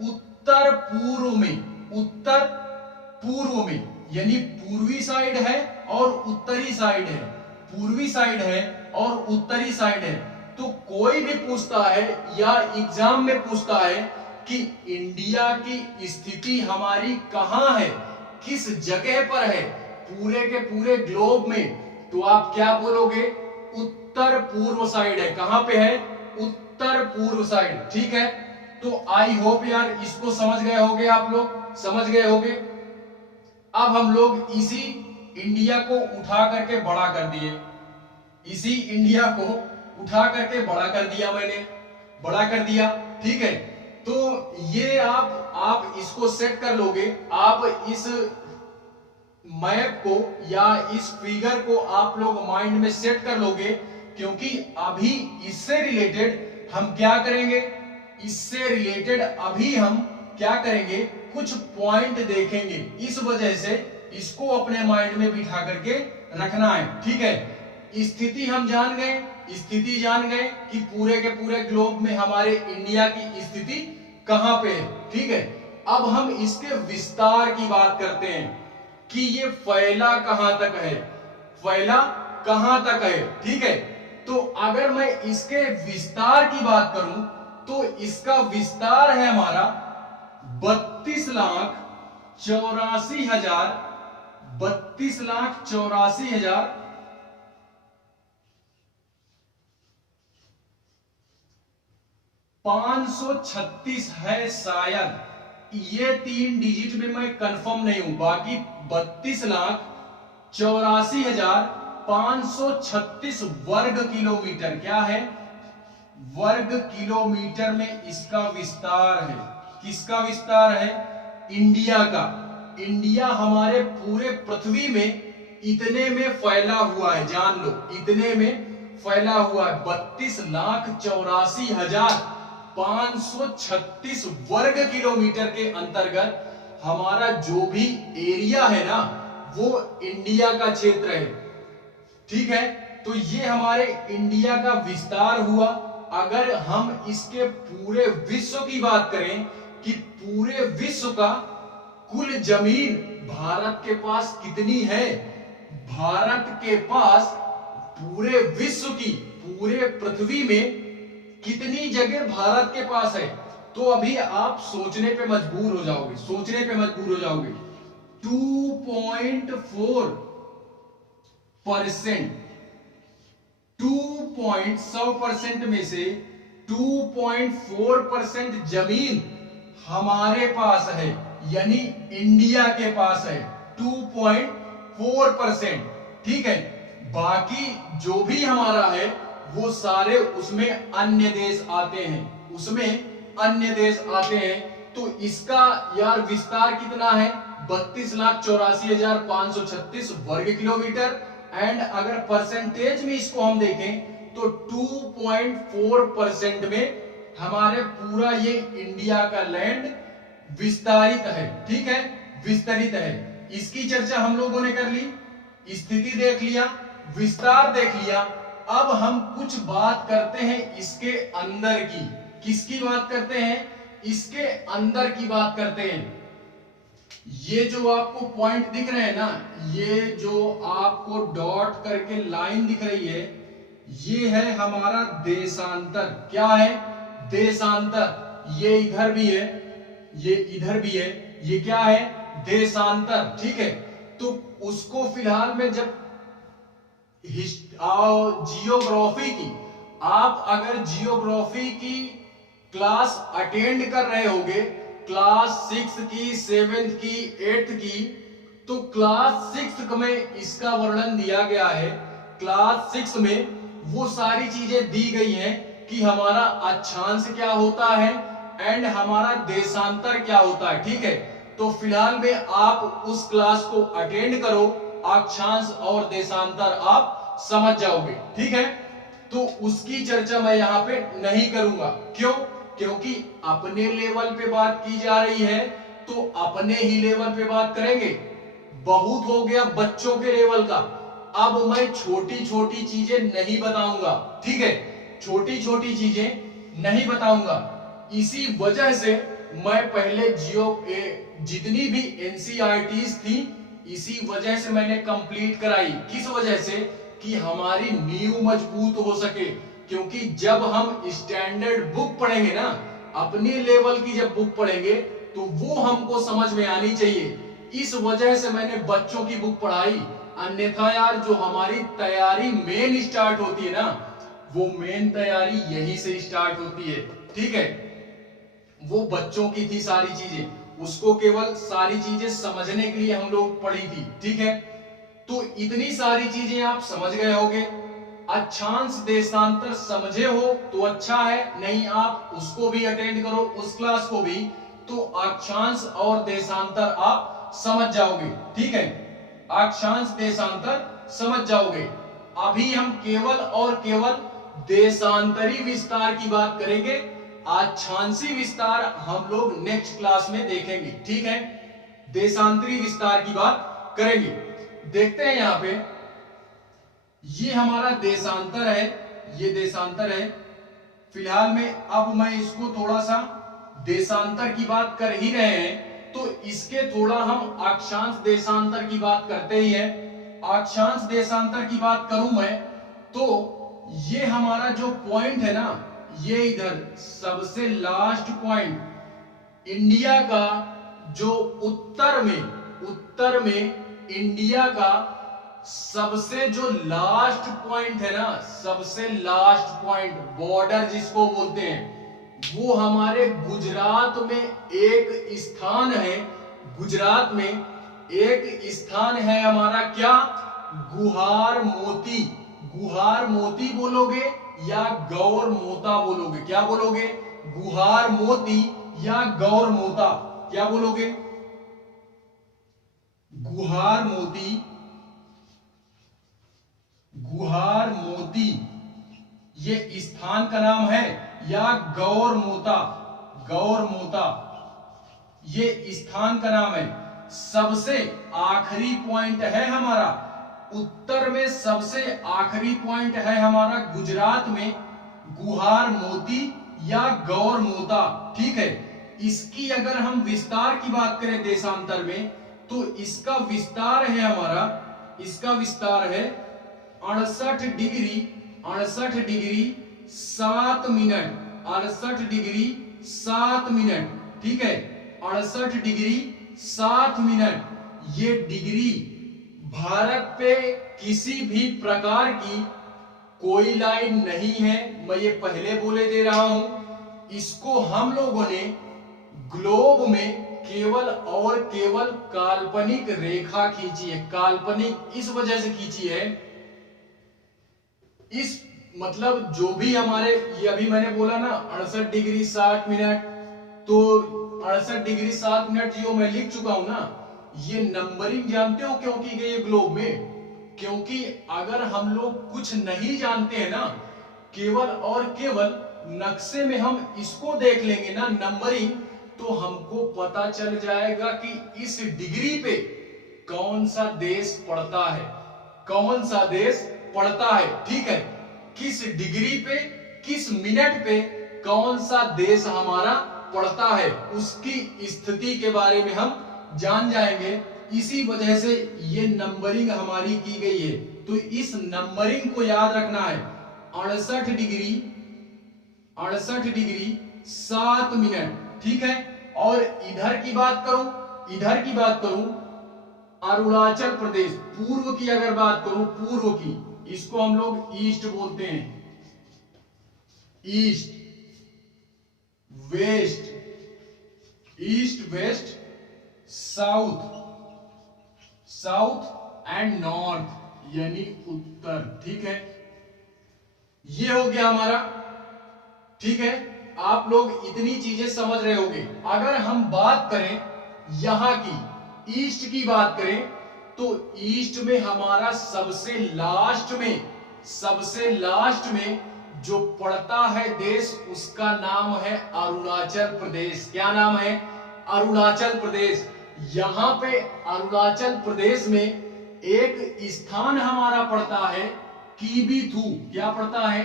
उत्तर पूर्व में, उत्तर पूर्व में, यानी पूर्वी साइड है और उत्तरी साइड है, पूर्वी साइड है और उत्तरी साइड है। तो कोई भी पूछता है या एग्जाम में पूछता है कि इंडिया की स्थिति हमारी कहां है, किस जगह पर है पूरे के पूरे ग्लोब में, तो आप क्या बोलोगे, उत्तर पूर्व साइड है। कहां पे है, उत्तर पूर्व साइड, ठीक है। तो आई होप यार इसको समझ गए होगे, आप लोग समझ गए होगे। अब हम लोग इसी इंडिया को उठा करके बड़ा कर दिए, इसी इंडिया को उठा करके बड़ा कर दिया, मैंने बड़ा कर दिया, ठीक है। तो ये आप इसको सेट कर लोगे, आप इस मैप को या इस फिगर को आप लोग माइंड में सेट कर लोगे, क्योंकि अभी इससे रिलेटेड हम क्या करेंगे, इससे रिलेटेड अभी हम क्या करेंगे, कुछ पॉइंट देखेंगे। इस वजह से इसको अपने माइंड में बिठा करके रखना है, ठीक है। स्थिति हम जान गए, स्थिति जान गए कि पूरे के पूरे ग्लोब में हमारे इंडिया की स्थिति कहां पे है, ठीक है। अब हम इसके विस्तार की बात करते हैं कि ये फैला कहां तक है, फैला कहां तक है, ठीक है। तो अगर मैं इसके विस्तार की बात करूं तो इसका विस्तार है हमारा 32,84,000 32,84,536 है शायद, ये 3 डिजिट में मैं कंफर्म नहीं हूं, बाकी 32,84,536 वर्ग किलोमीटर क्या है, वर्ग किलोमीटर में इसका विस्तार है। किसका विस्तार है, इंडिया का। इंडिया हमारे पूरे पृथ्वी में इतने में फैला हुआ है, जान लो, इतने में फैला हुआ है। 32,84,536 वर्ग किलोमीटर के अंतर्गत हमारा जो भी एरिया है ना, वो इंडिया का क्षेत्र है, ठीक है। तो ये हमारे इंडिया का विस्तार हुआ। अगर हम इसके पूरे विश्व की बात करें कि पूरे विश्व का कुल जमीन भारत के पास कितनी है, भारत के पास पूरे विश्व की, पूरे पृथ्वी में कितनी जगह भारत के पास है, तो अभी आप सोचने पे मजबूर हो जाओगे, सोचने पे मजबूर हो जाओगे। 2.4%, 100% में से 2.4% जमीन हमारे पास है, यानी इंडिया के पास है 2.4%, ठीक है। बाकी जो भी हमारा है वो सारे उसमें अन्य देश आते हैं, उसमें अन्य देश आते हैं। तो इसका यार विस्तार कितना है, 32,84,536 वर्ग किलोमीटर। एंड अगर परसेंटेज में इसको हम देखें तो 2.4% में हमारे पूरा ये इंडिया का लैंड विस्तारित है, ठीक है, विस्तरित है। इसकी चर्चा हम लोगों ने कर ली, स्थिति देख लिया, विस्तार देख लिया। अब हम कुछ बात करते हैं इसके अंदर की। किसकी बात करते हैं, इसके अंदर की बात करते हैं। ये जो आपको पॉइंट दिख रहे हैं ना, ये जो आपको डॉट करके लाइन दिख रही है, ये है हमारा देशांतर। क्या है, देशांतर। ये इधर भी है, ये इधर भी है, ये क्या है, देशांतर, ठीक है। तो उसको फिलहाल में जब जियोग्राफी की, आप अगर जियोग्राफी की क्लास अटेंड कर रहे होगे, क्लास 6 की, 7th की, 8th की, तो क्लास 6 में इसका वर्णन दिया गया है। क्लास 6 में वो सारी चीजें दी गई हैं कि हमारा अक्षांश क्या होता है एंड हमारा देशांतर क्या होता है, ठीक है। तो फिलहाल में आप उस क्लास को अटेंड करो, अक्षांश और देशांतर आप समझ जाओगे, ठीक है। तो उसकी चर्चा मैं यहां पे नहीं करूंगा। क्यों, क्योंकि अपने लेवल पे बात की जा रही है, तो अपने ही लेवल पे बात करेंगे। बहुत हो गया बच्चों के लेवल का, अब मैं छोटी छोटी चीजें नहीं बताऊंगा, ठीक है, छोटी छोटी चीजें नहीं बताऊंगा। इसी वजह से मैं पहले जितनी भी एनसीईआरटीज थी, इसी वजह से मैंने कंप्लीट कराई। किस वजह से, कि हमारी नींव मजबूत हो सके। क्योंकि जब हम स्टैंडर्ड बुक पढ़ेंगे ना, अपने लेवल की जब बुक पढ़ेंगे, तो वो हमको समझ में आनी चाहिए। इस वजह से मैंने बच्चों की बुक पढ़ाई। अन्यथा यार जो हमारी तैयारी मेन स्टार्ट होती है ना, वो मेन तैयारी यहीं से स्टार्ट होती है, ठीक है। वो बच्चों की थी सारी चीजें, उसको केवल सारी चीजें समझने के लिए हम लोग पढ़ी थी, ठीक है। तो इतनी सारी चीजें आप समझ गए होगे। अक्षांश देशांतर समझे हो तो अच्छा है, नहीं आप उसको भी अटेंड करो, उस क्लास को भी, तो अक्षांश और देशांतर आप समझ जाओगे। ठीक है, अक्षांश देशांतर समझ जाओगे। अभी हम केवल और केवल देशांतरी विस्तार की बात करेंगे, अक्षांशी विस्तार हम लोग नेक्स्ट क्लास में देखेंगे। ठीक है, देशांतरी विस्तार की बात करेंगे। देखते हैं यहां पे, ये हमारा देशांतर है, ये देशांतर है फिलहाल में। अब मैं इसको थोड़ा सा, देशांतर की बात कर ही रहे हैं तो इसके थोड़ा हम अक्षांश देशांतर की बात करते ही हैं। अक्षांश देशांतर की बात करूं मैं तो ये हमारा जो पॉइंट है ना, ये इधर सबसे लास्ट पॉइंट इंडिया का, जो उत्तर में इंडिया का सबसे जो लास्ट पॉइंट है ना, सबसे लास्ट पॉइंट, बॉर्डर जिसको बोलते हैं, वो हमारे गुजरात में एक स्थान है। गुजरात में एक स्थान है हमारा, क्या? गुहार मोती। गुहार मोती बोलोगे या गौर मोता बोलोगे? क्या बोलोगे? गुहार मोती या गौर मोता, क्या बोलोगे? गुहार मोती, गुहार मोती ये स्थान का नाम है, या गौर मोता, गौर मोता ये स्थान का नाम है। सबसे आखिरी पॉइंट है हमारा उत्तर में, सबसे आखिरी पॉइंट है हमारा गुजरात में गुहार मोती या गौर मोता। ठीक है, इसकी अगर हम विस्तार की बात करें देशांतर में, तो इसका विस्तार है हमारा, इसका विस्तार है 68 डिग्री 7 मिनट, 68 डिग्री 7 मिनट। ठीक है, 68 डिग्री 7 मिनट। ये डिग्री भारत पे किसी भी प्रकार की कोई लाइन नहीं है, मैं ये पहले बोले दे रहा हूं। इसको हम लोगों ने ग्लोब में केवल और केवल काल्पनिक रेखा खींची है। काल्पनिक इस वजह से खींची है, इस मतलब जो भी हमारे, ये अभी मैंने बोला ना 68 डिग्री 60 मिनट, तो 68 डिग्री 7 मिनट जो मैं लिख चुका हूं ना, ये नंबरिंग जानते हो क्यों की गई है ग्लोब में? क्योंकि अगर हम लोग कुछ नहीं जानते हैं ना, केवल और केवल नक्शे में हम इसको देख लेंगे ना नंबरिंग, तो हमको पता चल जाएगा कि इस डिग्री पे कौन सा देश पड़ता है, कौन सा देश पड़ता है। ठीक है, किस डिग्री पे, किस मिनट पे कौन सा देश हमारा पड़ता है, उसकी स्थिति के बारे में हम जान जाएंगे। इसी वजह से ये नंबरिंग हमारी की गई है। तो इस नंबरिंग को याद रखना है, 68 डिग्री 7 मिनट। ठीक है, और इधर की बात करूं, इधर की बात करूं अरुणाचल प्रदेश, पूर्व की अगर बात करूं, पूर्व की, इसको हम लोग ईस्ट बोलते हैं, east west, east west south, south and north यानी उत्तर। ठीक है, ये हो गया हमारा। ठीक है, आप लोग इतनी चीजें समझ रहे होंगे। अगर हम बात करें यहां की, ईस्ट की बात करें, तो ईस्ट में हमारा सबसे लास्ट में जो पड़ता है देश, उसका नाम है अरुणाचल प्रदेश। क्या नाम है? अरुणाचल प्रदेश। यहां पे अरुणाचल प्रदेश में एक स्थान हमारा पड़ता है कीबीथू। क्या पड़ता है?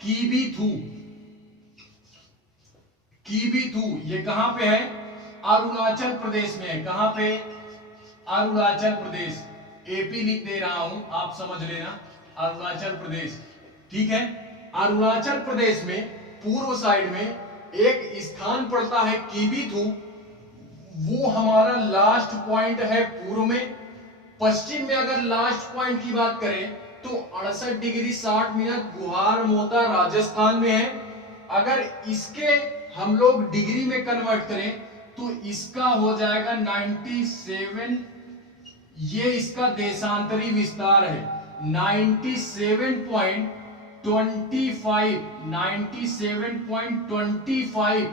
कीबीथू। कीबीथू ये कहां पे है? अरुणाचल प्रदेश में है। कहां पे? अरुणाचल प्रदेश। एपी लिख दे रहा हूं, आप समझ लेना, अरुणाचल प्रदेश। ठीक है, अरुणाचल प्रदेश में पूर्व साइड में एक स्थान पड़ता है कीबीथू, वो हमारा लास्ट पॉइंट है पूर्व में। पश्चिम में अगर लास्ट पॉइंट की बात करें तो 68 डिग्री 60 मिनट गुहार मोता राजस्थान में है। अगर इसके हम लोग डिग्री में कन्वर्ट करें तो इसका हो जाएगा 97, ये इसका देशांतरी विस्तार है 97.25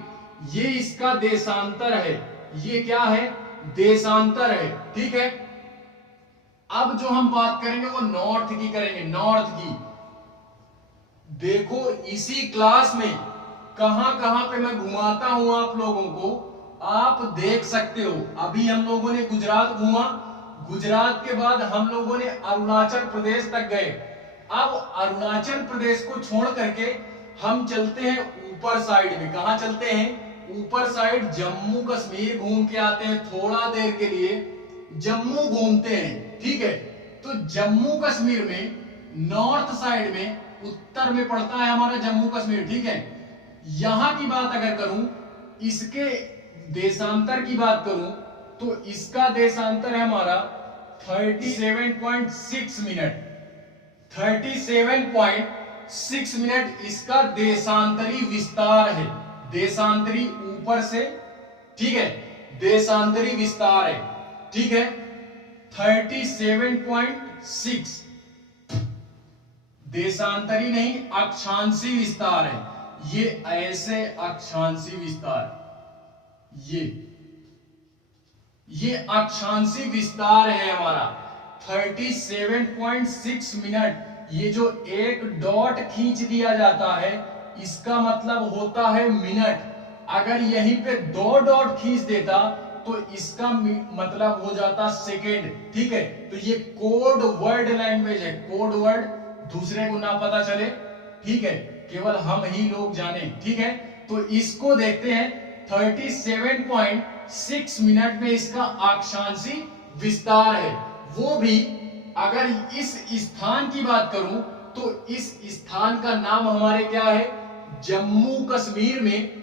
ये इसका देशांतर है। ये क्या है? देशांतर है। ठीक है, अब जो हम बात करेंगे वो नॉर्थ की करेंगे। नॉर्थ की देखो, इसी क्लास में कहां कहां पे मैं घुमाता हूं आप लोगों को, आप देख सकते हो। अभी हम लोगों ने गुजरात घूमा, गुजरात के बाद हम लोगों ने अरुणाचल प्रदेश तक गए। अब अरुणाचल प्रदेश को छोड़ करके हम चलते हैं ऊपर साइड में। कहां चलते हैं? ऊपर साइड जम्मू कश्मीर घूम के आते हैं। थोड़ा देर के लिए जम्मू घूमते हैं। ठीक है, तो जम्मू कश्मीर में नॉर्थ साइड में उत्तर में पड़ता है हमारा जम्मू कश्मीर। ठीक है, यहां की बात अगर करूं, इसके देशांतर की बात करूं, तो इसका देशांतर है हमारा 37.6 मिनट। 37.6 मिनट इसका देशांतरी विस्तार है। देशांतरी ऊपर से, ठीक है, देशांतरी विस्तार है। ठीक है, 37.6 देशांतरी नहीं, अक्षांशी विस्तार है। ये ऐसे अक्षांशी विस्तार, ये अक्षांशी विस्तार है हमारा 37.6 मिनट। ये जो एक डॉट खींच दिया जाता है, इसका मतलब होता है मिनट। अगर यहीं पे 2 डॉट खींच देता तो इसका मतलब हो जाता सेकेंड। ठीक है, तो ये कोड वर्ड लैंग्वेज है। कोड वर्ड दूसरे को ना पता चले, ठीक है, केवल हम ही लोग जाने। ठीक है, तो इसको देखते हैं। 37.6 मिनट में इसका अक्षांशी विस्तार है। वो भी अगर इस स्थान की बात करूं तो इस स्थान का नाम हमारे क्या है? जम्मू कश्मीर में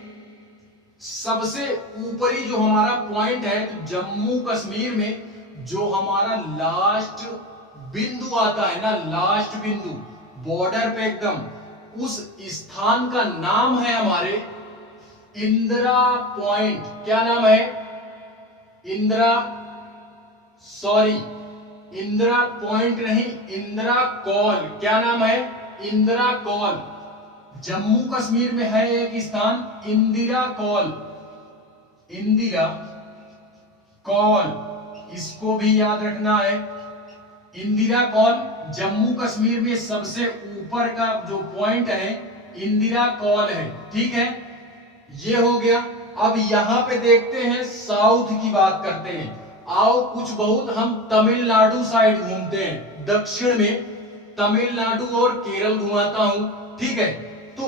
सबसे ऊपरी जो हमारा पॉइंट है, तो जम्मू कश्मीर में जो हमारा लास्ट बिंदु आता है ना, लास्ट बिंदु बॉर्डर पे एकदम, उस स्थान का नाम है हमारे इंदिरा पॉइंट। क्या नाम है? इंदिरा पॉइंट नहीं, इंदिरा कॉल। क्या नाम है? इंदिरा कॉल। जम्मू कश्मीर में है एक स्थान इंदिरा कॉल। इंदिरा कॉल, इसको भी याद रखना है। इंदिरा कॉल जम्मू कश्मीर में सबसे ऊपर का जो पॉइंट है, इंदिरा कॉल है। ठीक है, ये हो गया। अब यहां पे देखते हैं, साउथ की बात करते हैं। आओ कुछ बहुत हम तमिलनाडु साइड घूमते हैं। दक्षिण में तमिलनाडु और केरल घुमाता हूं। ठीक है, तो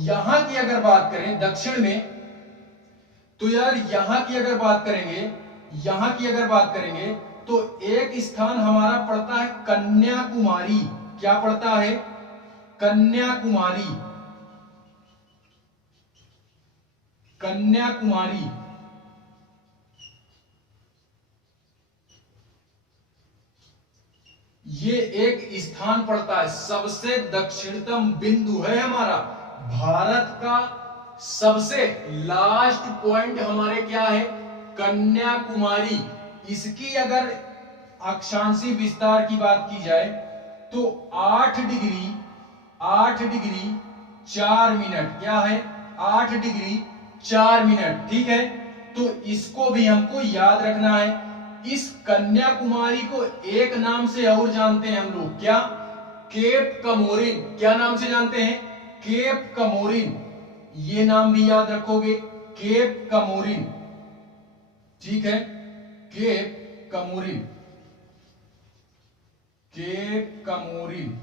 यहां की अगर बात करें दक्षिण में, तो यार यहां की अगर बात करेंगे तो एक स्थान हमारा पड़ता है कन्याकुमारी। क्या पड़ता है? कन्याकुमारी। कन्याकुमारी ये एक स्थान पड़ता है, सबसे दक्षिणतम बिंदु है हमारा। भारत का सबसे लास्ट पॉइंट हमारे क्या है? कन्याकुमारी। इसकी अगर अक्षांशी विस्तार की बात की जाए तो 8 डिग्री 4 मिनट। क्या है? 8 डिग्री 4 मिनट। ठीक है, तो इसको भी हमको याद रखना है। इस कन्याकुमारी को एक नाम से और जानते हैं हम लोग। क्या? केप कमोरिन। क्या नाम से जानते हैं? केप कमोरिन। ये नाम भी याद रखोगे, केप कमोरिन। ठीक है, केप कमोरिन। केप कमोरिन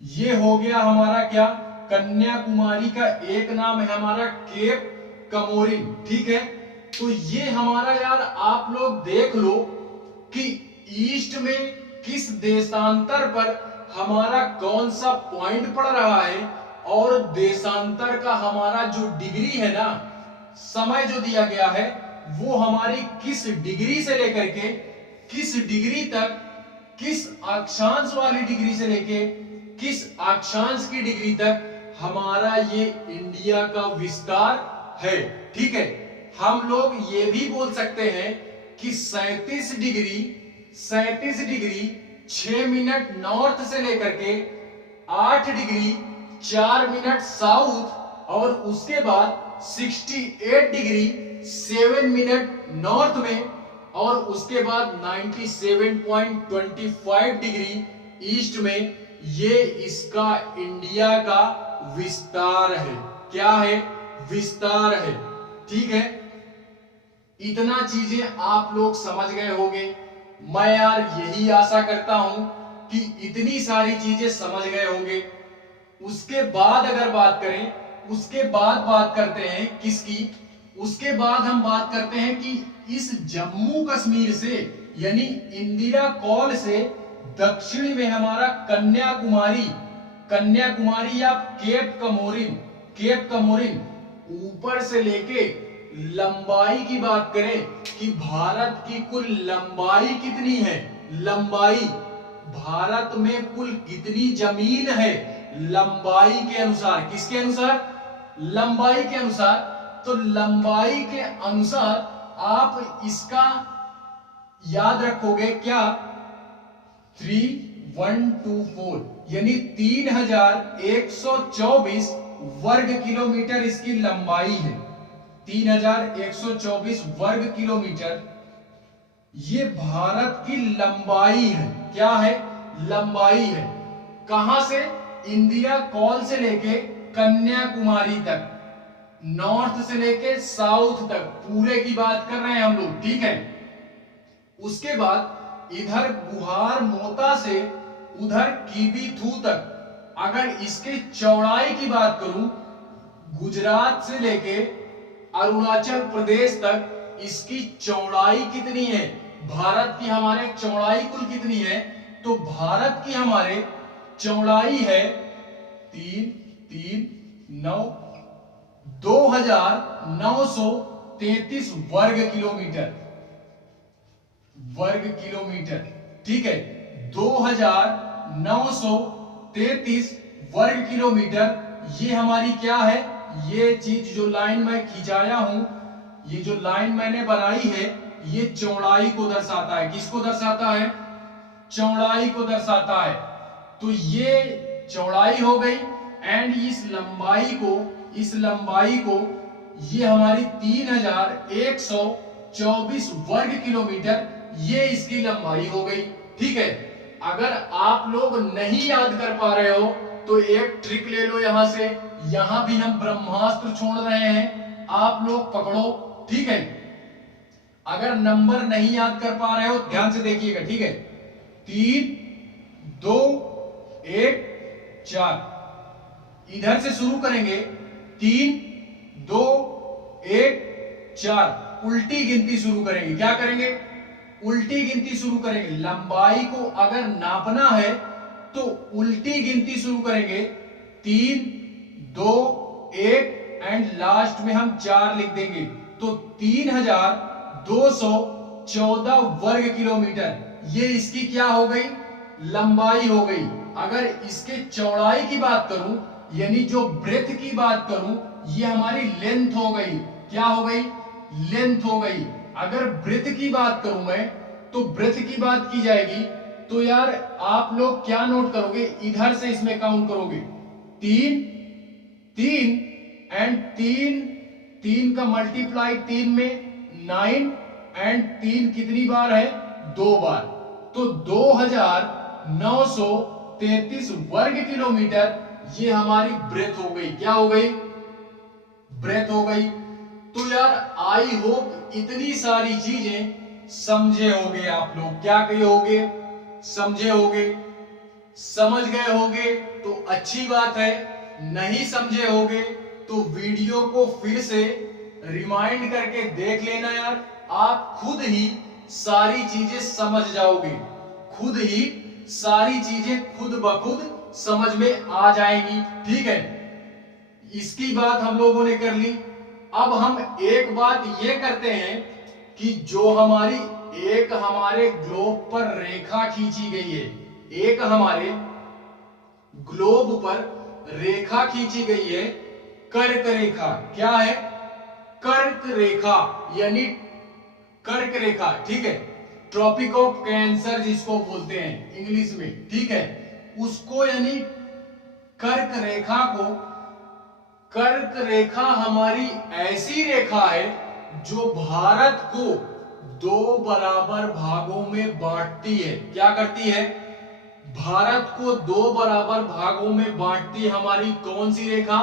ये हो गया हमारा क्या? कन्याकुमारी का एक नाम है हमारा केप कमोरिन। ठीक है, तो ये हमारा यार आप लोग देख लो कि ईस्ट में किस देशांतर पर हमारा कौन सा पॉइंट पड़ रहा है, और देशांतर का हमारा जो डिग्री है ना, समय जो दिया गया है, वो हमारी किस डिग्री से लेकर के किस डिग्री तक, किस अक्षांश वाली डिग्री से लेके किस अक्षांश की डिग्री तक हमारा ये इंडिया का विस्तार है। ठीक है, हम लोग ये भी बोल सकते हैं कि 37 डिग्री 37 डिग्री 6 मिनट नॉर्थ से लेकर के 8 डिग्री 4 मिनट साउथ और उसके बाद 68 डिग्री 7 मिनट नॉर्थ में और उसके बाद 97.25 डिग्री ईस्ट में। ये इसका इंडिया का विस्तार है। क्या है? विस्तार है। ठीक है, इतना चीजें आप लोग समझ गए होंगे। मैं यार यही आशा करता हूं कि इतनी सारी चीजें समझ गए होंगे। उसके बाद अगर बात करें, उसके बाद बात करते हैं किसकी? उसके बाद हम बात करते हैं कि इस जम्मू कश्मीर से यानी इंदिरा कॉल से दक्षिण में हमारा कन्याकुमारी, कन्याकुमारी या केप कमोरिन, केप कमोरिन ऊपर से लेके लंबाई की बात करें कि भारत की कुल लंबाई कितनी है? लंबाई भारत में कुल कितनी जमीन है? लंबाई के अनुसार। किसके अनुसार? लंबाई के अनुसार। तो लंबाई के अनुसार आप इसका याद रखोगे क्या? 3124 यानी 3124 वर्ग किलोमीटर इसकी लंबाई है। 3124 वर्ग किलोमीटर ये भारत की लंबाई है। क्या है? लंबाई है। कहां से? इंदिरा कॉल से लेके कन्याकुमारी तक, नॉर्थ से लेके साउथ तक पूरे की बात कर रहे हैं हम लोग। ठीक है, उसके बाद इधर गुहार मोता से उधर कीबीथू तक अगर इसके चौड़ाई की बात करूं, गुजरात से लेके अरुणाचल प्रदेश तक इसकी चौड़ाई कितनी है? भारत की हमारे चौड़ाई कुल कितनी है? तो भारत की हमारे चौड़ाई है 2933 वर्ग किलोमीटर। वर्ग किलोमीटर। ठीक है, 2933 वर्ग किलोमीटर ये हमारी क्या है? ये चीज जो लाइन मैं खिंचाया हूं, ये जो लाइन मैंने बनाई है, ये चौड़ाई को दर्शाता है। किसको दर्शाता है? चौड़ाई को दर्शाता है। तो ये चौड़ाई हो गई एंड इस लंबाई को ये हमारी 3124 वर्ग किलोमीटर ये इसकी लंबाई हो गई। ठीक है, अगर आप लोग नहीं याद कर पा रहे हो तो एक ट्रिक ले लो यहां से। यहां भी हम ब्रह्मास्त्र छोड़ रहे हैं, आप लोग पकड़ो। ठीक है, अगर नंबर नहीं याद कर पा रहे हो ध्यान से देखिएगा। ठीक है, 3 2 1 4 इधर से शुरू करेंगे। 3 2 1 4 उल्टी गिनती शुरू करेंगे। क्या करेंगे? उल्टी गिनती शुरू करेंगे। लंबाई को अगर नापना है तो उल्टी गिनती शुरू करेंगे। 3 2 1 एंड लास्ट में हम 4 लिख देंगे। तो 3214 वर्ग किलोमीटर ये इसकी क्या हो गई? लंबाई हो गई। अगर इसके चौड़ाई की बात करूं यानी जो ब्रेथ की बात करूं, ये हमारी लेंथ हो गई। क्या हो गई? लेंथ हो गई। अगर ब्रेथ की बात करूं मैं तो ब्रेथ की बात की जाएगी तो यार आप लोग क्या नोट करोगे? इधर से इसमें काउंट करोगे। 3 3 एंड 3 का मल्टीप्लाई 3 में 9 एंड 3 कितनी बार है? 2 बार। तो 2933 वर्ग किलोमीटर ये हमारी ब्रेथ हो गई। क्या हो गई? ब्रेथ हो गई। तो यार आई होप इतनी सारी चीजें समझे होगे आप लोग। क्या कहे होगे? समझे होगे। समझ गए होगे तो अच्छी बात है, नहीं समझे होगे तो वीडियो को फिर से रिमाइंड करके देख लेना यार। आप खुद ही सारी चीजें समझ जाओगे। खुद ही सारी चीजें खुद ब खुद समझ में आ जाएंगी। ठीक है, इसकी बात हम लोगों ने कर ली। अब हम एक बात ये करते हैं कि जो हमारे ग्लोब पर रेखा खींची गई है, एक हमारे ग्लोब पर रेखा खींची गई है, कर्क रेखा। क्या है? कर्क रेखा यानी कर्क रेखा। ठीक है, ट्रॉपिक ऑफ कैंसर जिसको बोलते हैं इंग्लिश में, ठीक है, उसको यानी कर्क रेखा को, कर्क रेखा हमारी ऐसी रेखा है जो भारत को 2 बराबर भागों में बांटती है। क्या करती है? भारत को 2 बराबर भागों में बांटती है हमारी कौन सी रेखा?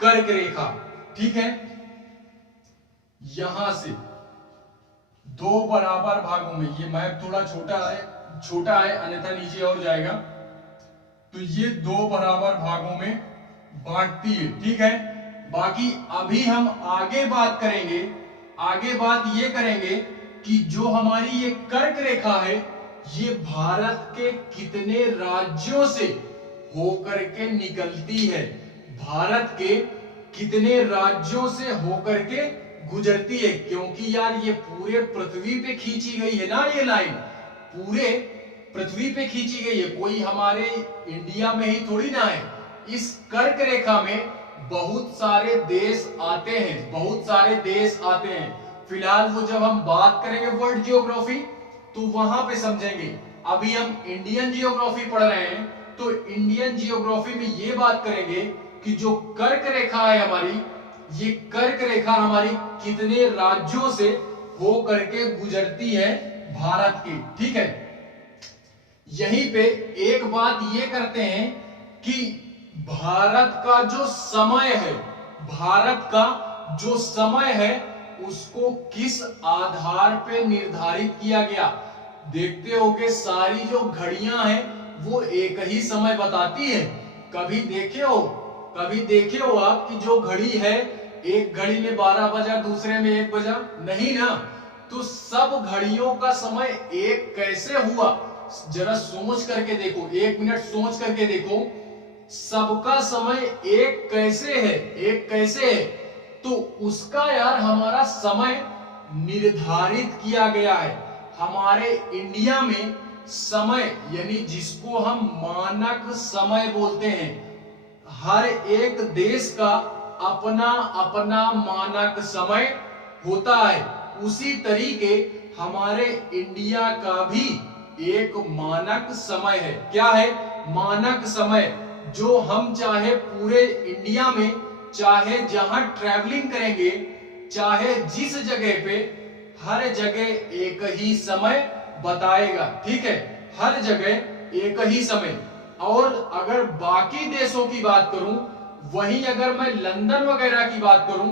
कर्क रेखा, ठीक है। यहां से 2 बराबर भागों में, ये मैप थोड़ा छोटा है अन्यथा नीचे और जाएगा, तो ये 2 बराबर भागों में बांटती है, ठीक है। बाकी अभी हम आगे बात करेंगे, आगे बात ये करेंगे कि जो हमारी ये कर्क रेखा है ये भारत के कितने राज्यों से होकर के निकलती है, भारत के कितने राज्यों से होकर के गुजरती है। क्योंकि यार ये पूरे पृथ्वी पे खींची गई है ना, ये लाइन पूरे पृथ्वी पे खींची गई है, कोई हमारे इंडिया में ही थोड़ी ना है। इस कर्क रेखा में बहुत सारे देश आते हैं, बहुत सारे देश आते हैं। फिलहाल वो जब हम बात करेंगे वर्ल्ड जियोग्राफी तो वहां पे समझेंगे। अभी हम इंडियन जियोग्राफी पढ़ रहे हैं तो इंडियन जियोग्राफी में ये बात करेंगे कि जो कर्क रेखा है हमारी, ये कर्क रेखा हमारी कितने राज्यों से हो करके गुजरती है भारत की, ठीक है। यहीं पे एक बात ये करते हैं कि भारत का जो समय है, भारत का जो समय है उसको किस आधार पे निर्धारित किया गया। देखते होगे सारी जो घड़ियां हैं वो एक ही समय बताती है। कभी देखे हो आप कि जो घड़ी है, एक घड़ी में 12 बजा, दूसरे में 1 बजा, नहीं ना। तो सब घड़ियों का समय एक कैसे हुआ, जरा सोच करके देखो, 1 मिनट सोच करके देखो, सबका समय एक कैसे है, एक कैसे है। तो उसका यार हमारा समय निर्धारित किया गया है। हमारे इंडिया में समय यानी जिसको हम मानक समय बोलते हैं, हर एक देश का अपना अपना मानक समय होता है। उसी तरीके हमारे इंडिया का भी एक मानक समय है। क्या है? मानक समय, जो हम चाहे पूरे इंडिया में, चाहे जहां ट्रैवलिंग करेंगे, चाहे जिस जगह पे, हर जगह एक ही समय बताएगा, ठीक है, हर जगह एक ही समय। और अगर बाकी देशों की बात करूं, वहीं अगर मैं लंदन वगैरह की बात करूं,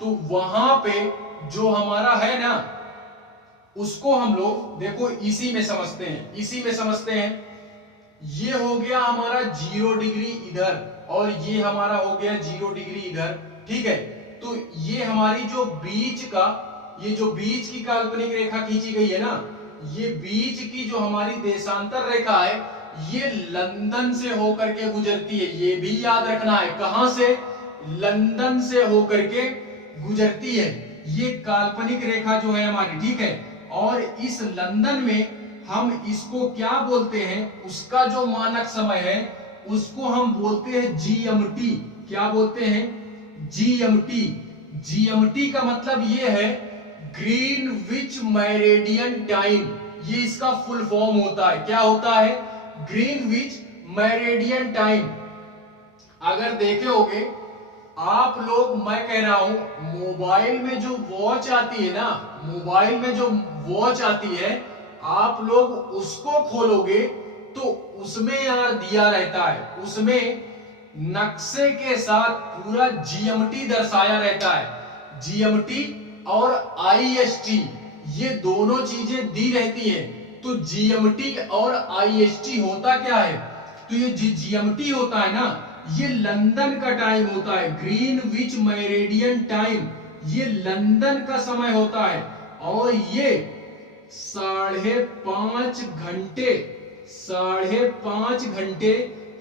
तो वहां पे जो हमारा है ना, उसको हम लोग देखो इसी में समझते हैं, इसी में समझते हैं। ये हो गया हमारा 0 डिग्री इधर और ये हमारा हो गया 0 डिग्री इधर, ठीक है। तो ये हमारी जो बीच का, ये जो बीच की काल्पनिक रेखा खींची गई है ना, ये बीच की जो हमारी देशांतर रेखा है, ये लंदन से होकर के गुजरती है। ये भी याद रखना है, कहां से? लंदन से होकर के गुजरती है ये काल्पनिक रेखा जो है हमारी, ठीक है। और इस लंदन में हम इसको क्या बोलते हैं, उसका जो मानक समय है उसको हम बोलते हैं जीएमटी। क्या बोलते हैं? जीएमटी। जीएमटी का मतलब ये है ग्रीनविच मेरिडियन टाइम, ये इसका फुल फॉर्म होता है। क्या होता है? Greenwich meridian time. अगर देखे होगे आप लोग, मैं कह रहा हूं मोबाइल में जो वॉच आती है ना, मोबाइल में जो वॉच आती है, आप लोग उसको खोलोगे तो उसमें यार दिया रहता है, उसमें नक्शे के साथ पूरा जीएमटी दर्शाया रहता है। जीएमटी और आईएसटी ये दोनों चीजें दी रहती हैं। तो जीएमटी और आईएसटी होता क्या है? तो ये जीएमटी होता है ना, ये लंदन का टाइम होता है, ग्रीनविच मेरिडियन टाइम, ये लंदन का समय होता है। और ये 5.5 घंटे, 5.5 घंटे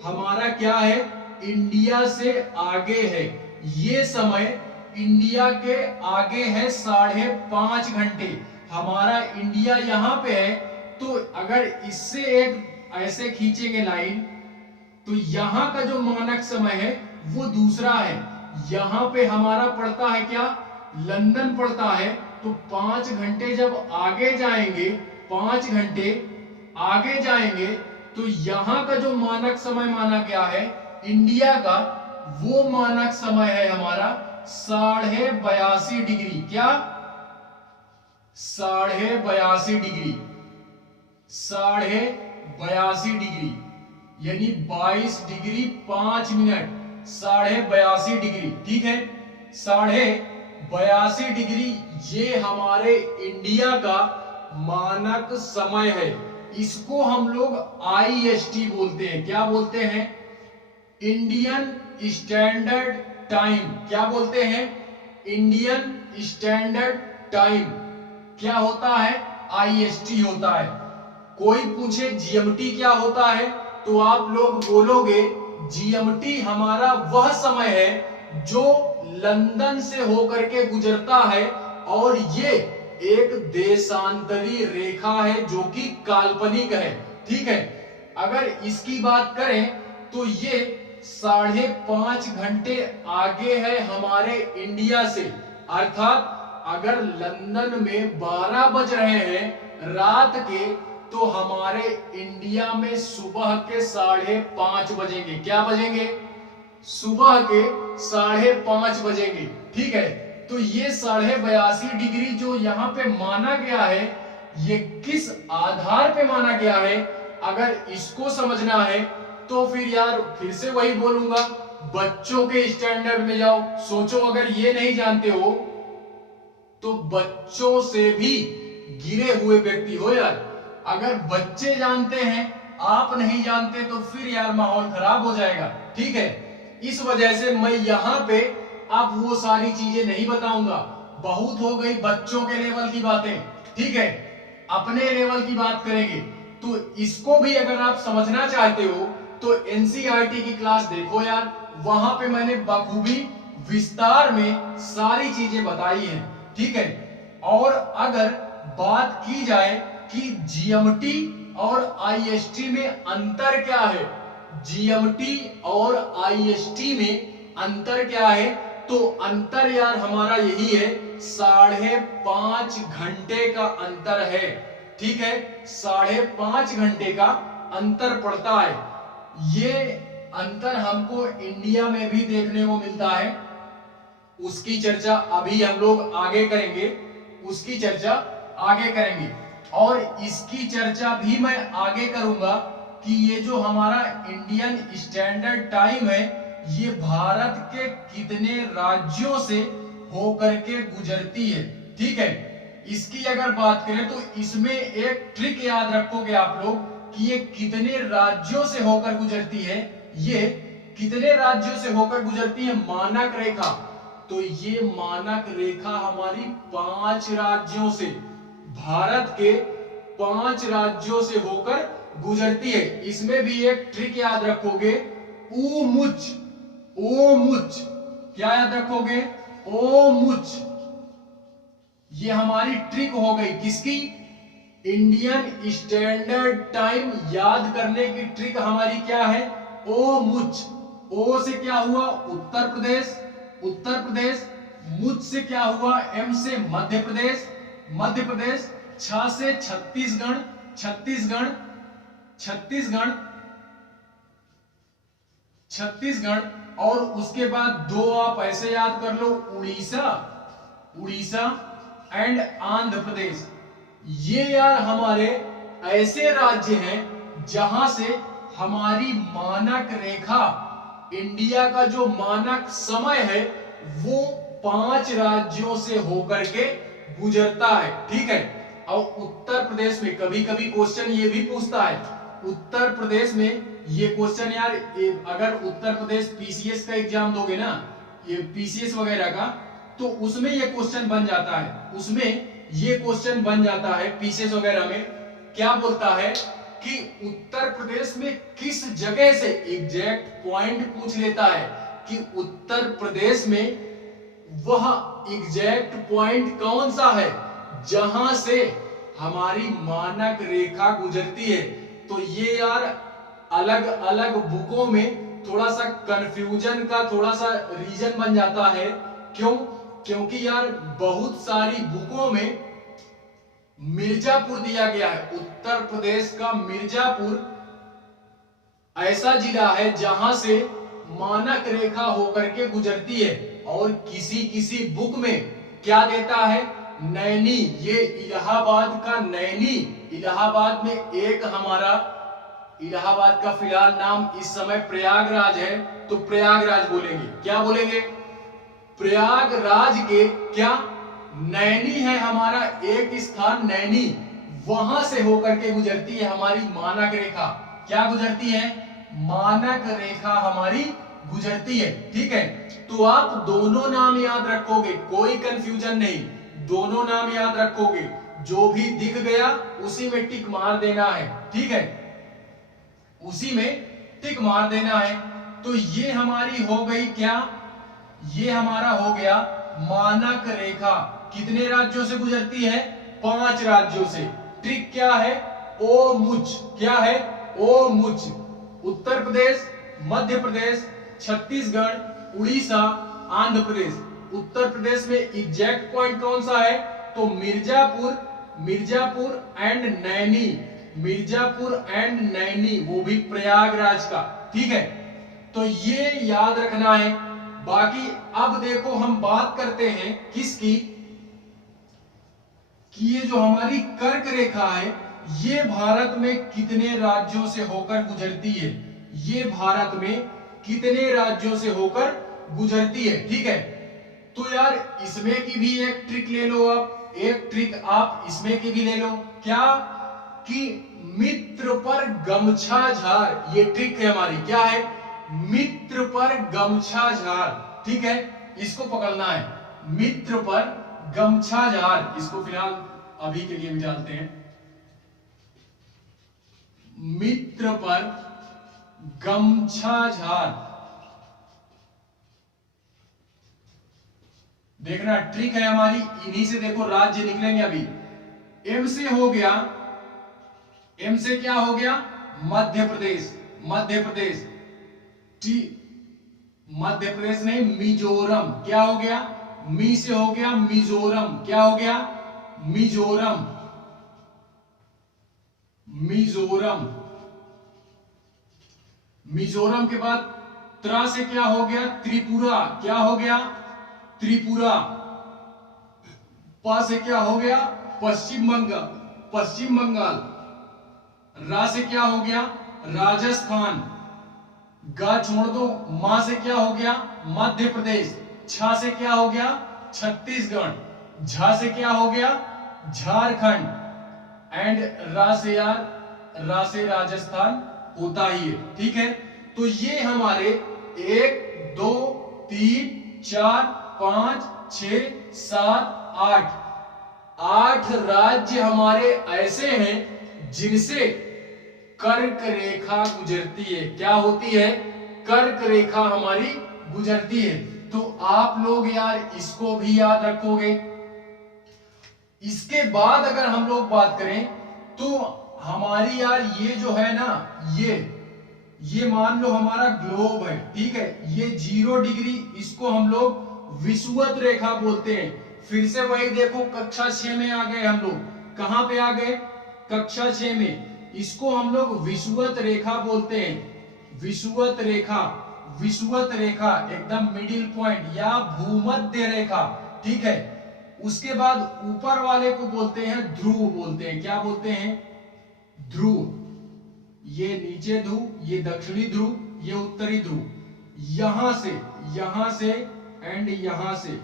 हमारा क्या है? इंडिया से आगे है। ये समय इंडिया के आगे है 5.5 घंटे। हमारा इंडिया यहां पे है, तो अगर इससे एक ऐसे खींचेंगे लाइन, तो यहां का जो मानक समय है वो दूसरा है। यहां पे हमारा पड़ता है क्या? लंदन पड़ता है। तो 5 घंटे जब आगे जाएंगे 5 घंटे आगे जाएंगे तो यहां का जो मानक समय माना गया है इंडिया का, वो मानक समय है हमारा 82.5 डिग्री। क्या? 82.5 डिग्री, 82.5 डिग्री यानी 22 डिग्री 5 मिनट, 82.5 डिग्री। ठीक है, 82.5 डिग्री ये हमारे इंडिया का मानक समय है। इसको हम लोग IST बोलते हैं। क्या बोलते हैं? Indian standard time. क्या बोलते हैं? Indian standard time. क्या होता है? IST होता है। कोई पूछे GMT क्या होता है तो आप लोग बोलोगे GMT हमारा वह समय है जो लंदन से होकर के गुजरता है और ये एक देशांतरी रेखा है जो कि काल्पनिक है। ठीक है, अगर इसकी बात करें तो ये 5.5 घंटे आगे है हमारे इंडिया से। अर्थात अगर लंदन में 12 बज रहे हैं रात के तो हमारे इंडिया में सुबह के 5:30 बजेंगे। क्या बजेंगे? सुबह के 5:30 बजेंगे। ठीक है, तो ये 82.5 डिग्री जो यहाँ पे माना गया है ये किस आधार पे माना गया है, अगर इसको समझना है तो फिर यार फिर से वही बोलूंगा, बच्चों के स्टैंडर्ड में जाओ। सोचो अगर ये नहीं जानते हो तो बच्चों से भी गिरे हुए व्यक्ति हो यार। अगर बच्चे जानते हैं आप नहीं जानते तो फिर यार माहौल खराब हो जाएगा। ठीक है, इस वजह से मैं यहाँ पे अब वो सारी चीजें नहीं बताऊंगा। बहुत हो गई बच्चों के लेवल की बातें। ठीक है, अपने लेवल की बात करेंगे। तो इसको भी अगर आप समझना चाहते हो तो NCERT की क्लास देखो यार, वहां पे मैंने बखूबी विस्तार में सारी चीजें बताई हैं। ठीक है, और अगर बात की जाए कि GMT और IST में अंतर क्या है, GMT और IST में अंतर क्या है, तो अंतर यार हमारा यही है 5.5 घंटे का अंतर है। ठीक है, 5.5 घंटे का अंतर पड़ता है। ये अंतर हमको इंडिया में भी देखने को मिलता है। उसकी चर्चा अभी हम लोग आगे करेंगे, उसकी चर्चा आगे करेंगे। और इसकी चर्चा भी मैं आगे करूंगा कि ये जो हमारा इंडियन स्टैंडर्ड टाइम है ये भारत के कितने राज्यों से होकर के गुजरती है। ठीक है, इसकी अगर बात करें तो इसमें एक ट्रिक याद रखोगे आप लोग कि ये कितने राज्यों से होकर गुजरती है। ये कितने राज्यों से होकर गुजरती है मानक रेखा, तो ये मानक रेखा हमारी 5 राज्यों से, भारत के 5 राज्यों से होकर गुजरती है। इसमें भी एक ट्रिक याद रखोगे, ऊमुच। ओमुच क्या याद रखोगे? ओमुच। ये हमारी ट्रिक हो गई किसकी? इंडियन स्टैंडर्ड टाइम याद करने की ट्रिक हमारी क्या है? ओमुच। ओ से क्या हुआ? उत्तर प्रदेश, उत्तर प्रदेश। मुझ से क्या हुआ? एम से मध्य प्रदेश, मध्य प्रदेश। छ से छत्तीसगढ़, छत्तीसगढ़, छत्तीसगढ़, छत्तीसगढ़। और उसके बाद दो आप ऐसे याद कर लो, उड़ीसा, उड़ीसा एंड आंध्र प्रदेश। ये यार हमारे ऐसे राज्य हैं जहां से हमारी मानक रेखा, इंडिया का जो मानक समय है वो 5 राज्यों से होकर के गुजरता है। ठीक है, और उत्तर प्रदेश में कभी कभी क्वेश्चन ये भी पूछता है, उत्तर प्रदेश में ये क्वेश्चन यार, अगर उत्तर प्रदेश PCS का एग्जाम दोगे ना, ये PCS वगैरह का, तो उसमें ये क्वेश्चन बन जाता है, उसमें ये क्वेश्चन बन जाता है PCS वगैरह में। क्या बोलता है कि उत्तर प्रदेश में किस जगह से, एग्जैक्ट पॉइंट पूछ लेता है कि उत्तर प्रदेश में वह एग्जैक्ट पॉइंट कौन सा है जहां से हमारी मानक रेखा गुजरती है। तो ये यार अलग अलग बुकों में थोड़ा सा कंफ्यूजन का थोड़ा सा रीजन बन जाता है। क्यों? क्योंकि यार बहुत सारी बुकों में मिर्जापुर दिया गया है। उत्तर प्रदेश का मिर्जापुर ऐसा जिला है जहां से मानक रेखा होकर के गुजरती है। और किसी किसी बुक में क्या देता है, नैनी। ये इलाहाबाद का नैनी, इलाहाबाद में एक हमारा, इलाहाबाद का फिलहाल नाम इस समय प्रयागराज है, तो प्रयागराज बोलेंगे। क्या बोलेंगे? प्रयागराज के क्या नैनी है हमारा एक स्थान, नैनी। वहां से होकर के गुजरती है हमारी मानक रेखा। क्या गुजरती है? मानक रेखा हमारी गुजरती है। ठीक है, तो आप दोनों नाम याद रखोगे, कोई कंफ्यूजन नहीं, दोनों नाम याद रखोगे। जो भी दिख गया उसी में टिक मार देना है। ठीक है, उसी में टिक मार देना है। तो ये हमारी हो गई क्या, ये हमारा हो गया मानक रेखा। कितने राज्यों से गुजरती है? 5 राज्यों से। ट्रिक क्या है? ओ मुच। क्या है? ओ मुच। उत्तर प्रदेश, मध्य प्रदेश, छत्तीसगढ़, उड़ीसा, आंध्र प्रदेश। उत्तर प्रदेश में एग्जैक्ट पॉइंट कौन सा है? तो मिर्जापुर, मिर्जापुर एंड नैनी, मिर्जापुर एंड नैनी, वो भी प्रयागराज का। ठीक है, तो ये याद रखना है। बाकी अब देखो हम बात करते हैं किसकी, कि ये जो हमारी कर्क रेखा है ये भारत में कितने राज्यों से होकर गुजरती है, ये भारत में कितने राज्यों से होकर गुजरती है। ठीक है, तो यार इसमें की भी एक ट्रिक ले लो। आप एक ट्रिक आप इसमें की भी ले लो। क्या? कि मित्र पर गमछा झार, ये ट्रिक है हमारी। क्या है? मित्र पर गमछा झार। ठीक है, इसको पकड़ना है, मित्र पर गमछा झार। इसको फिलहाल अभी के लिए भी डालते हैं, मित्र पर गमछा झार। देखना ट्रिक है हमारी, इन्हीं से देखो राज्य निकलेंगे। अभी एम से हो गया, एम से क्या हो गया? मध्य प्रदेश, मध्य प्रदेश। टी, मध्य प्रदेश नहीं, मिजोरम। क्या हो गया? मी से हो गया मिजोरम। क्या हो गया? मिजोरम, मिजोरम। मिजोरम के बाद त्रा से क्या हो गया? त्रिपुरा। क्या हो गया? त्रिपुरा। पा से क्या हो गया? पश्चिम बंगाल, पश्चिम बंगाल। रा से क्या हो गया? राजस्थान। गा छोड़ दो। मां से क्या हो गया? मध्य प्रदेश। छा से क्या हो गया? छत्तीसगढ़। झा से क्या हो गया? झारखंड। एंड रा से यार, रा से राजस्थान होता ही है। ठीक है, तो ये हमारे 1 2 3 4 5 6 7 8 8 राज्य हमारे ऐसे हैं जिनसे कर्क रेखा गुजरती है। क्या होती है? कर्क रेखा हमारी गुजरती है। तो आप लोग यार इसको भी याद रखोगे। इसके बाद अगर हम लोग बात करें तो हमारी यार ये जो है ना, ये मान लो हमारा ग्लोब है। ठीक है, ये 0 डिग्री, इसको हम लोग विषुवत रेखा बोलते हैं। फिर से वही देखो, कक्षा 6 में आ गए हम लोग। कहां पे आ गए? कक्षा 6 में। इसको हम लोग विषुवत रेखा बोलते हैं। विषुवत रेखा, विषुवत रेखा एकदम मिडिल पॉइंट या भूमध्य रेखा। ठीक है, उसके बाद ऊपर वाले को बोलते हैं ध्रुव बोलते हैं। क्या बोलते हैं? ध्रुव। ये नीचे ध्रुव, ये दक्षिणी ध्रुव, ये उत्तरी ध्रुव। यहां से एंड यहां से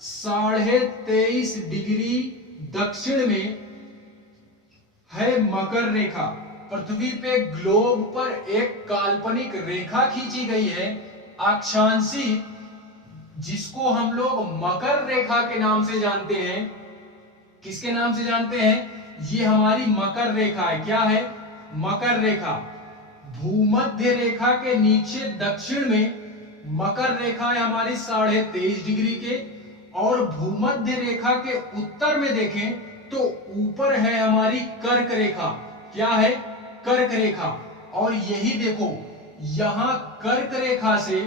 23.5 डिग्री दक्षिण में है मकर रेखा। पृथ्वी पे ग्लोब पर एक काल्पनिक रेखा खींची गई है, अक्षांशी, जिसको हम लोग मकर रेखा के नाम से जानते हैं। किसके नाम से जानते हैं? ये हमारी मकर रेखा है। क्या है? मकर रेखा। भूमध्य रेखा के नीचे दक्षिण में मकर रेखा है हमारी 23.5 डिग्री के, और भूमध्य रेखा के उत्तर में देखें तो ऊपर है हमारी कर्क रेखा। क्या है? कर्क रेखा। और यही देखो, यहां कर्क रेखा से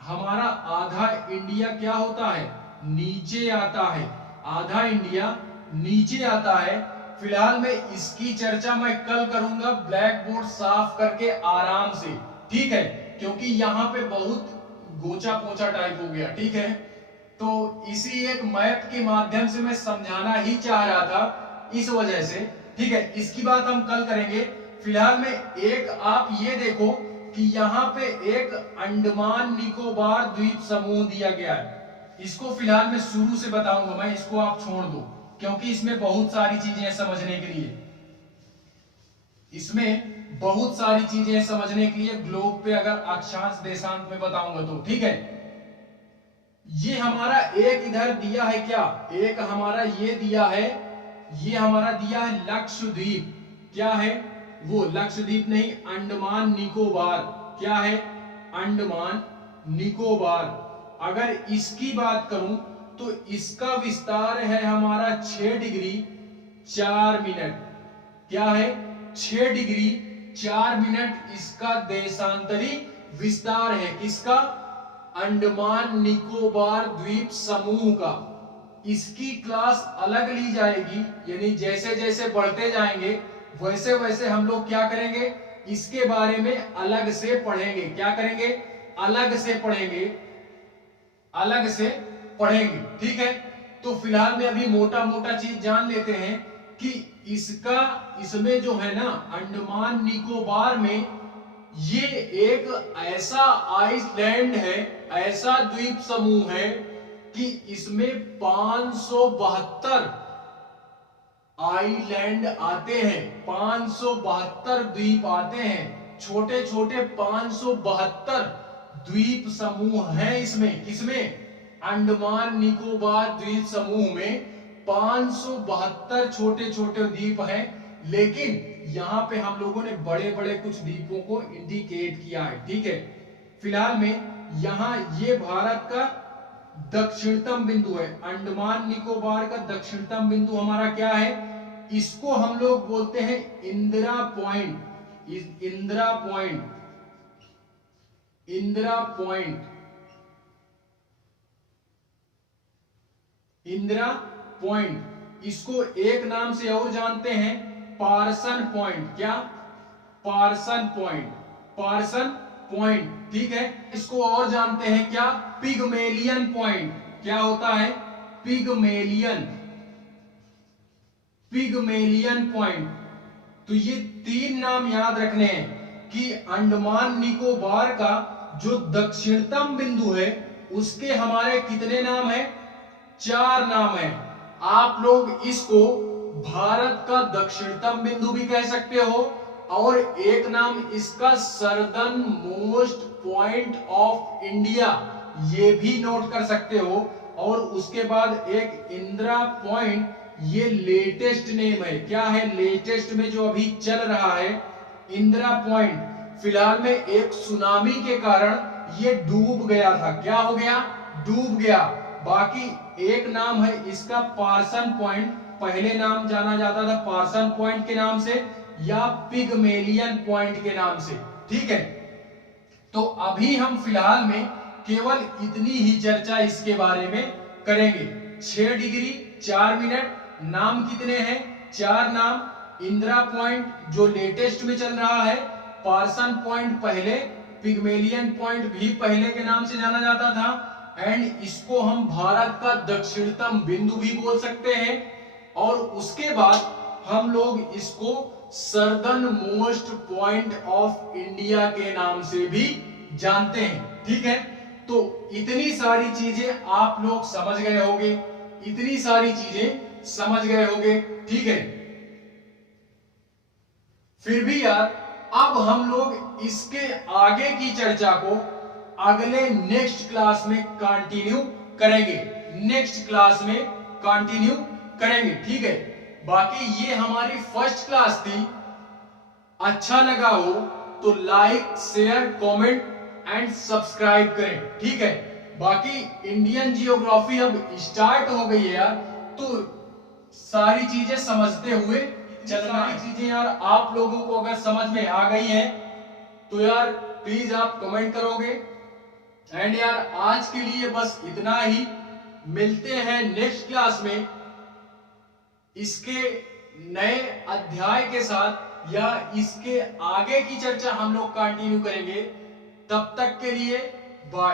हमारा आधा इंडिया क्या होता है? नीचे आता है। आधा इंडिया नीचे आता है। फिलहाल में इसकी चर्चा मैं कल करूंगा ब्लैक बोर्ड साफ करके आराम से, ठीक है, क्योंकि यहाँ पे बहुत गोचा पोचा टाइप हो गया, ठीक है। तो इसी एक मैप के माध्यम से मैं समझाना ही चाह रहा था, इस वजह से, ठीक है। इसकी बात हम कल करेंगे। फिलहाल में एक आप ये देखो कि यहाँ पे एक अंडमान निकोबार द्वीप समूह दिया गया है। इसको फिलहाल मैं शुरू से बताऊंगा, मैं इसको आप छोड़ दो, क्योंकि इसमें बहुत सारी चीजें हैं समझने के लिए। इसमें बहुत सारी चीजें हैं समझने के लिए, ग्लोब पे अगर अक्षांश देशांत में बताऊंगा तो, ठीक है। ये हमारा एक इधर दिया है क्या, एक हमारा ये दिया है, ये हमारा दिया है लक्षद्वीप। क्या है वो? लक्षद्वीप नहीं, अंडमान निकोबार। क्या है? अंडमान निकोबार। अगर इसकी बात करूं तो इसका विस्तार है हमारा 6 डिग्री 4 मिनट। क्या है? 6 डिग्री 4 मिनट इसका देशांतरी विस्तार है। किसका? अंडमान निकोबार द्वीप समूह का। इसकी क्लास अलग ली जाएगी, यानी जैसे जैसे बढ़ते जाएंगे वैसे वैसे हम लोग क्या करेंगे, इसके बारे में अलग से पढ़ेंगे। क्या करेंगे? अलग से पढ़ेंगे, अलग से पढ़ेंगे, ठीक है। तो फिलहाल में अभी मोटा मोटा चीज जान लेते हैं कि इसमें जो है ना अंडमान निकोबार में, ये एक ऐसा आइसलैंड है, ऐसा द्वीप समूह है कि इसमें 572 आइलैंड आते हैं, 572 द्वीप आते हैं, छोटे छोटे 572 द्वीप समूह हैं इसमें। किसमें? अंडमान निकोबार द्वीप समूह में 572 छोटे छोटे द्वीप हैं। लेकिन यहां पे हम लोगों ने बड़े बड़े कुछ द्वीपों को इंडिकेट किया है, ठीक है। फिलहाल में यहां ये भारत का दक्षिणतम बिंदु है। अंडमान निकोबार का दक्षिणतम बिंदु हमारा क्या है? इसको हम लोग बोलते हैं Indira point. Indira point, Indira point, Indira point. इसको एक नाम से और जानते हैं, पार्सन पॉइंट। क्या? पार्सन पॉइंट, पार्सन पॉइंट, ठीक है। इसको और जानते हैं क्या? Pygmalion point. क्या होता है? Pygmalion, Pygmalion point. तो ये 3 नाम याद रखने हैं कि अंडमान निकोबार का जो दक्षिणतम बिंदु है उसके हमारे कितने नाम हैं? 4 नाम हैं। आप लोग इसको भारत का दक्षिणतम बिंदु भी कह सकते हो, और एक नाम इसका southern most point of India, ये भी नोट कर सकते हो। और उसके बाद एक इंदिरा पॉइंट, ये लेटेस्ट नेम है। क्या है? लेटेस्ट में जो अभी चल रहा है इंदिरा पॉइंट। फिलहाल में एक सुनामी के कारण ये डूब गया था। क्या हो गया? डूब गया। बाकी एक नाम है इसका पार्सन पॉइंट, पहले नाम जाना जाता था पार्सन पॉइंट के नाम से या पिगमेलियन पॉइंट के नाम से, ठीक है। तो अभी हम फिलहाल में केवल इतनी ही चर्चा इसके बारे में करेंगे। 6 डिग्री 4 मिनट, नाम कितने हैं? 4 नाम। इंदिरा पॉइंट जो लेटेस्ट में चल रहा है, पार्सन पॉइंट पहले, पिगमेलियन पॉइंट भी पहले के नाम से जाना जाता था, एंड इसको हम भारत का दक्षिणतम बिंदु भी बोल सकते हैं। और उसके बाद हम लोग इसको southern most point of India के नाम से भी जानते हैं, ठीक है। तो इतनी सारी चीजें आप लोग समझ गए होंगे, इतनी सारी चीजें समझ गए होंगे, ठीक है। फिर भी यार अब हम लोग इसके आगे की चर्चा को अगले नेक्स्ट क्लास में कंटिन्यू करेंगे, नेक्स्ट क्लास में कंटिन्यू करेंगे, ठीक है। बाकी ये हमारी फर्स्ट क्लास थी। अच्छा लगा हो तो like, share, comment and subscribe करें, ठीक है। बाकी इंडियन जियोग्राफी अब स्टार्ट हो गई है यार, तो सारी चीजें समझते हुए चलना है। चीजें यार आप लोगों को अगर समझ में आ गई हैं तो यार प्लीज आप कमेंट करोगे। एंड यार आज के लिए बस इतना ही, मिलते हैं नेक्स्ट क्लास में। इसके नए अध्याय के साथ या इसके आगे की चर्चा हम लोग कंटिन्यू करेंगे। तब तक के लिए बाय।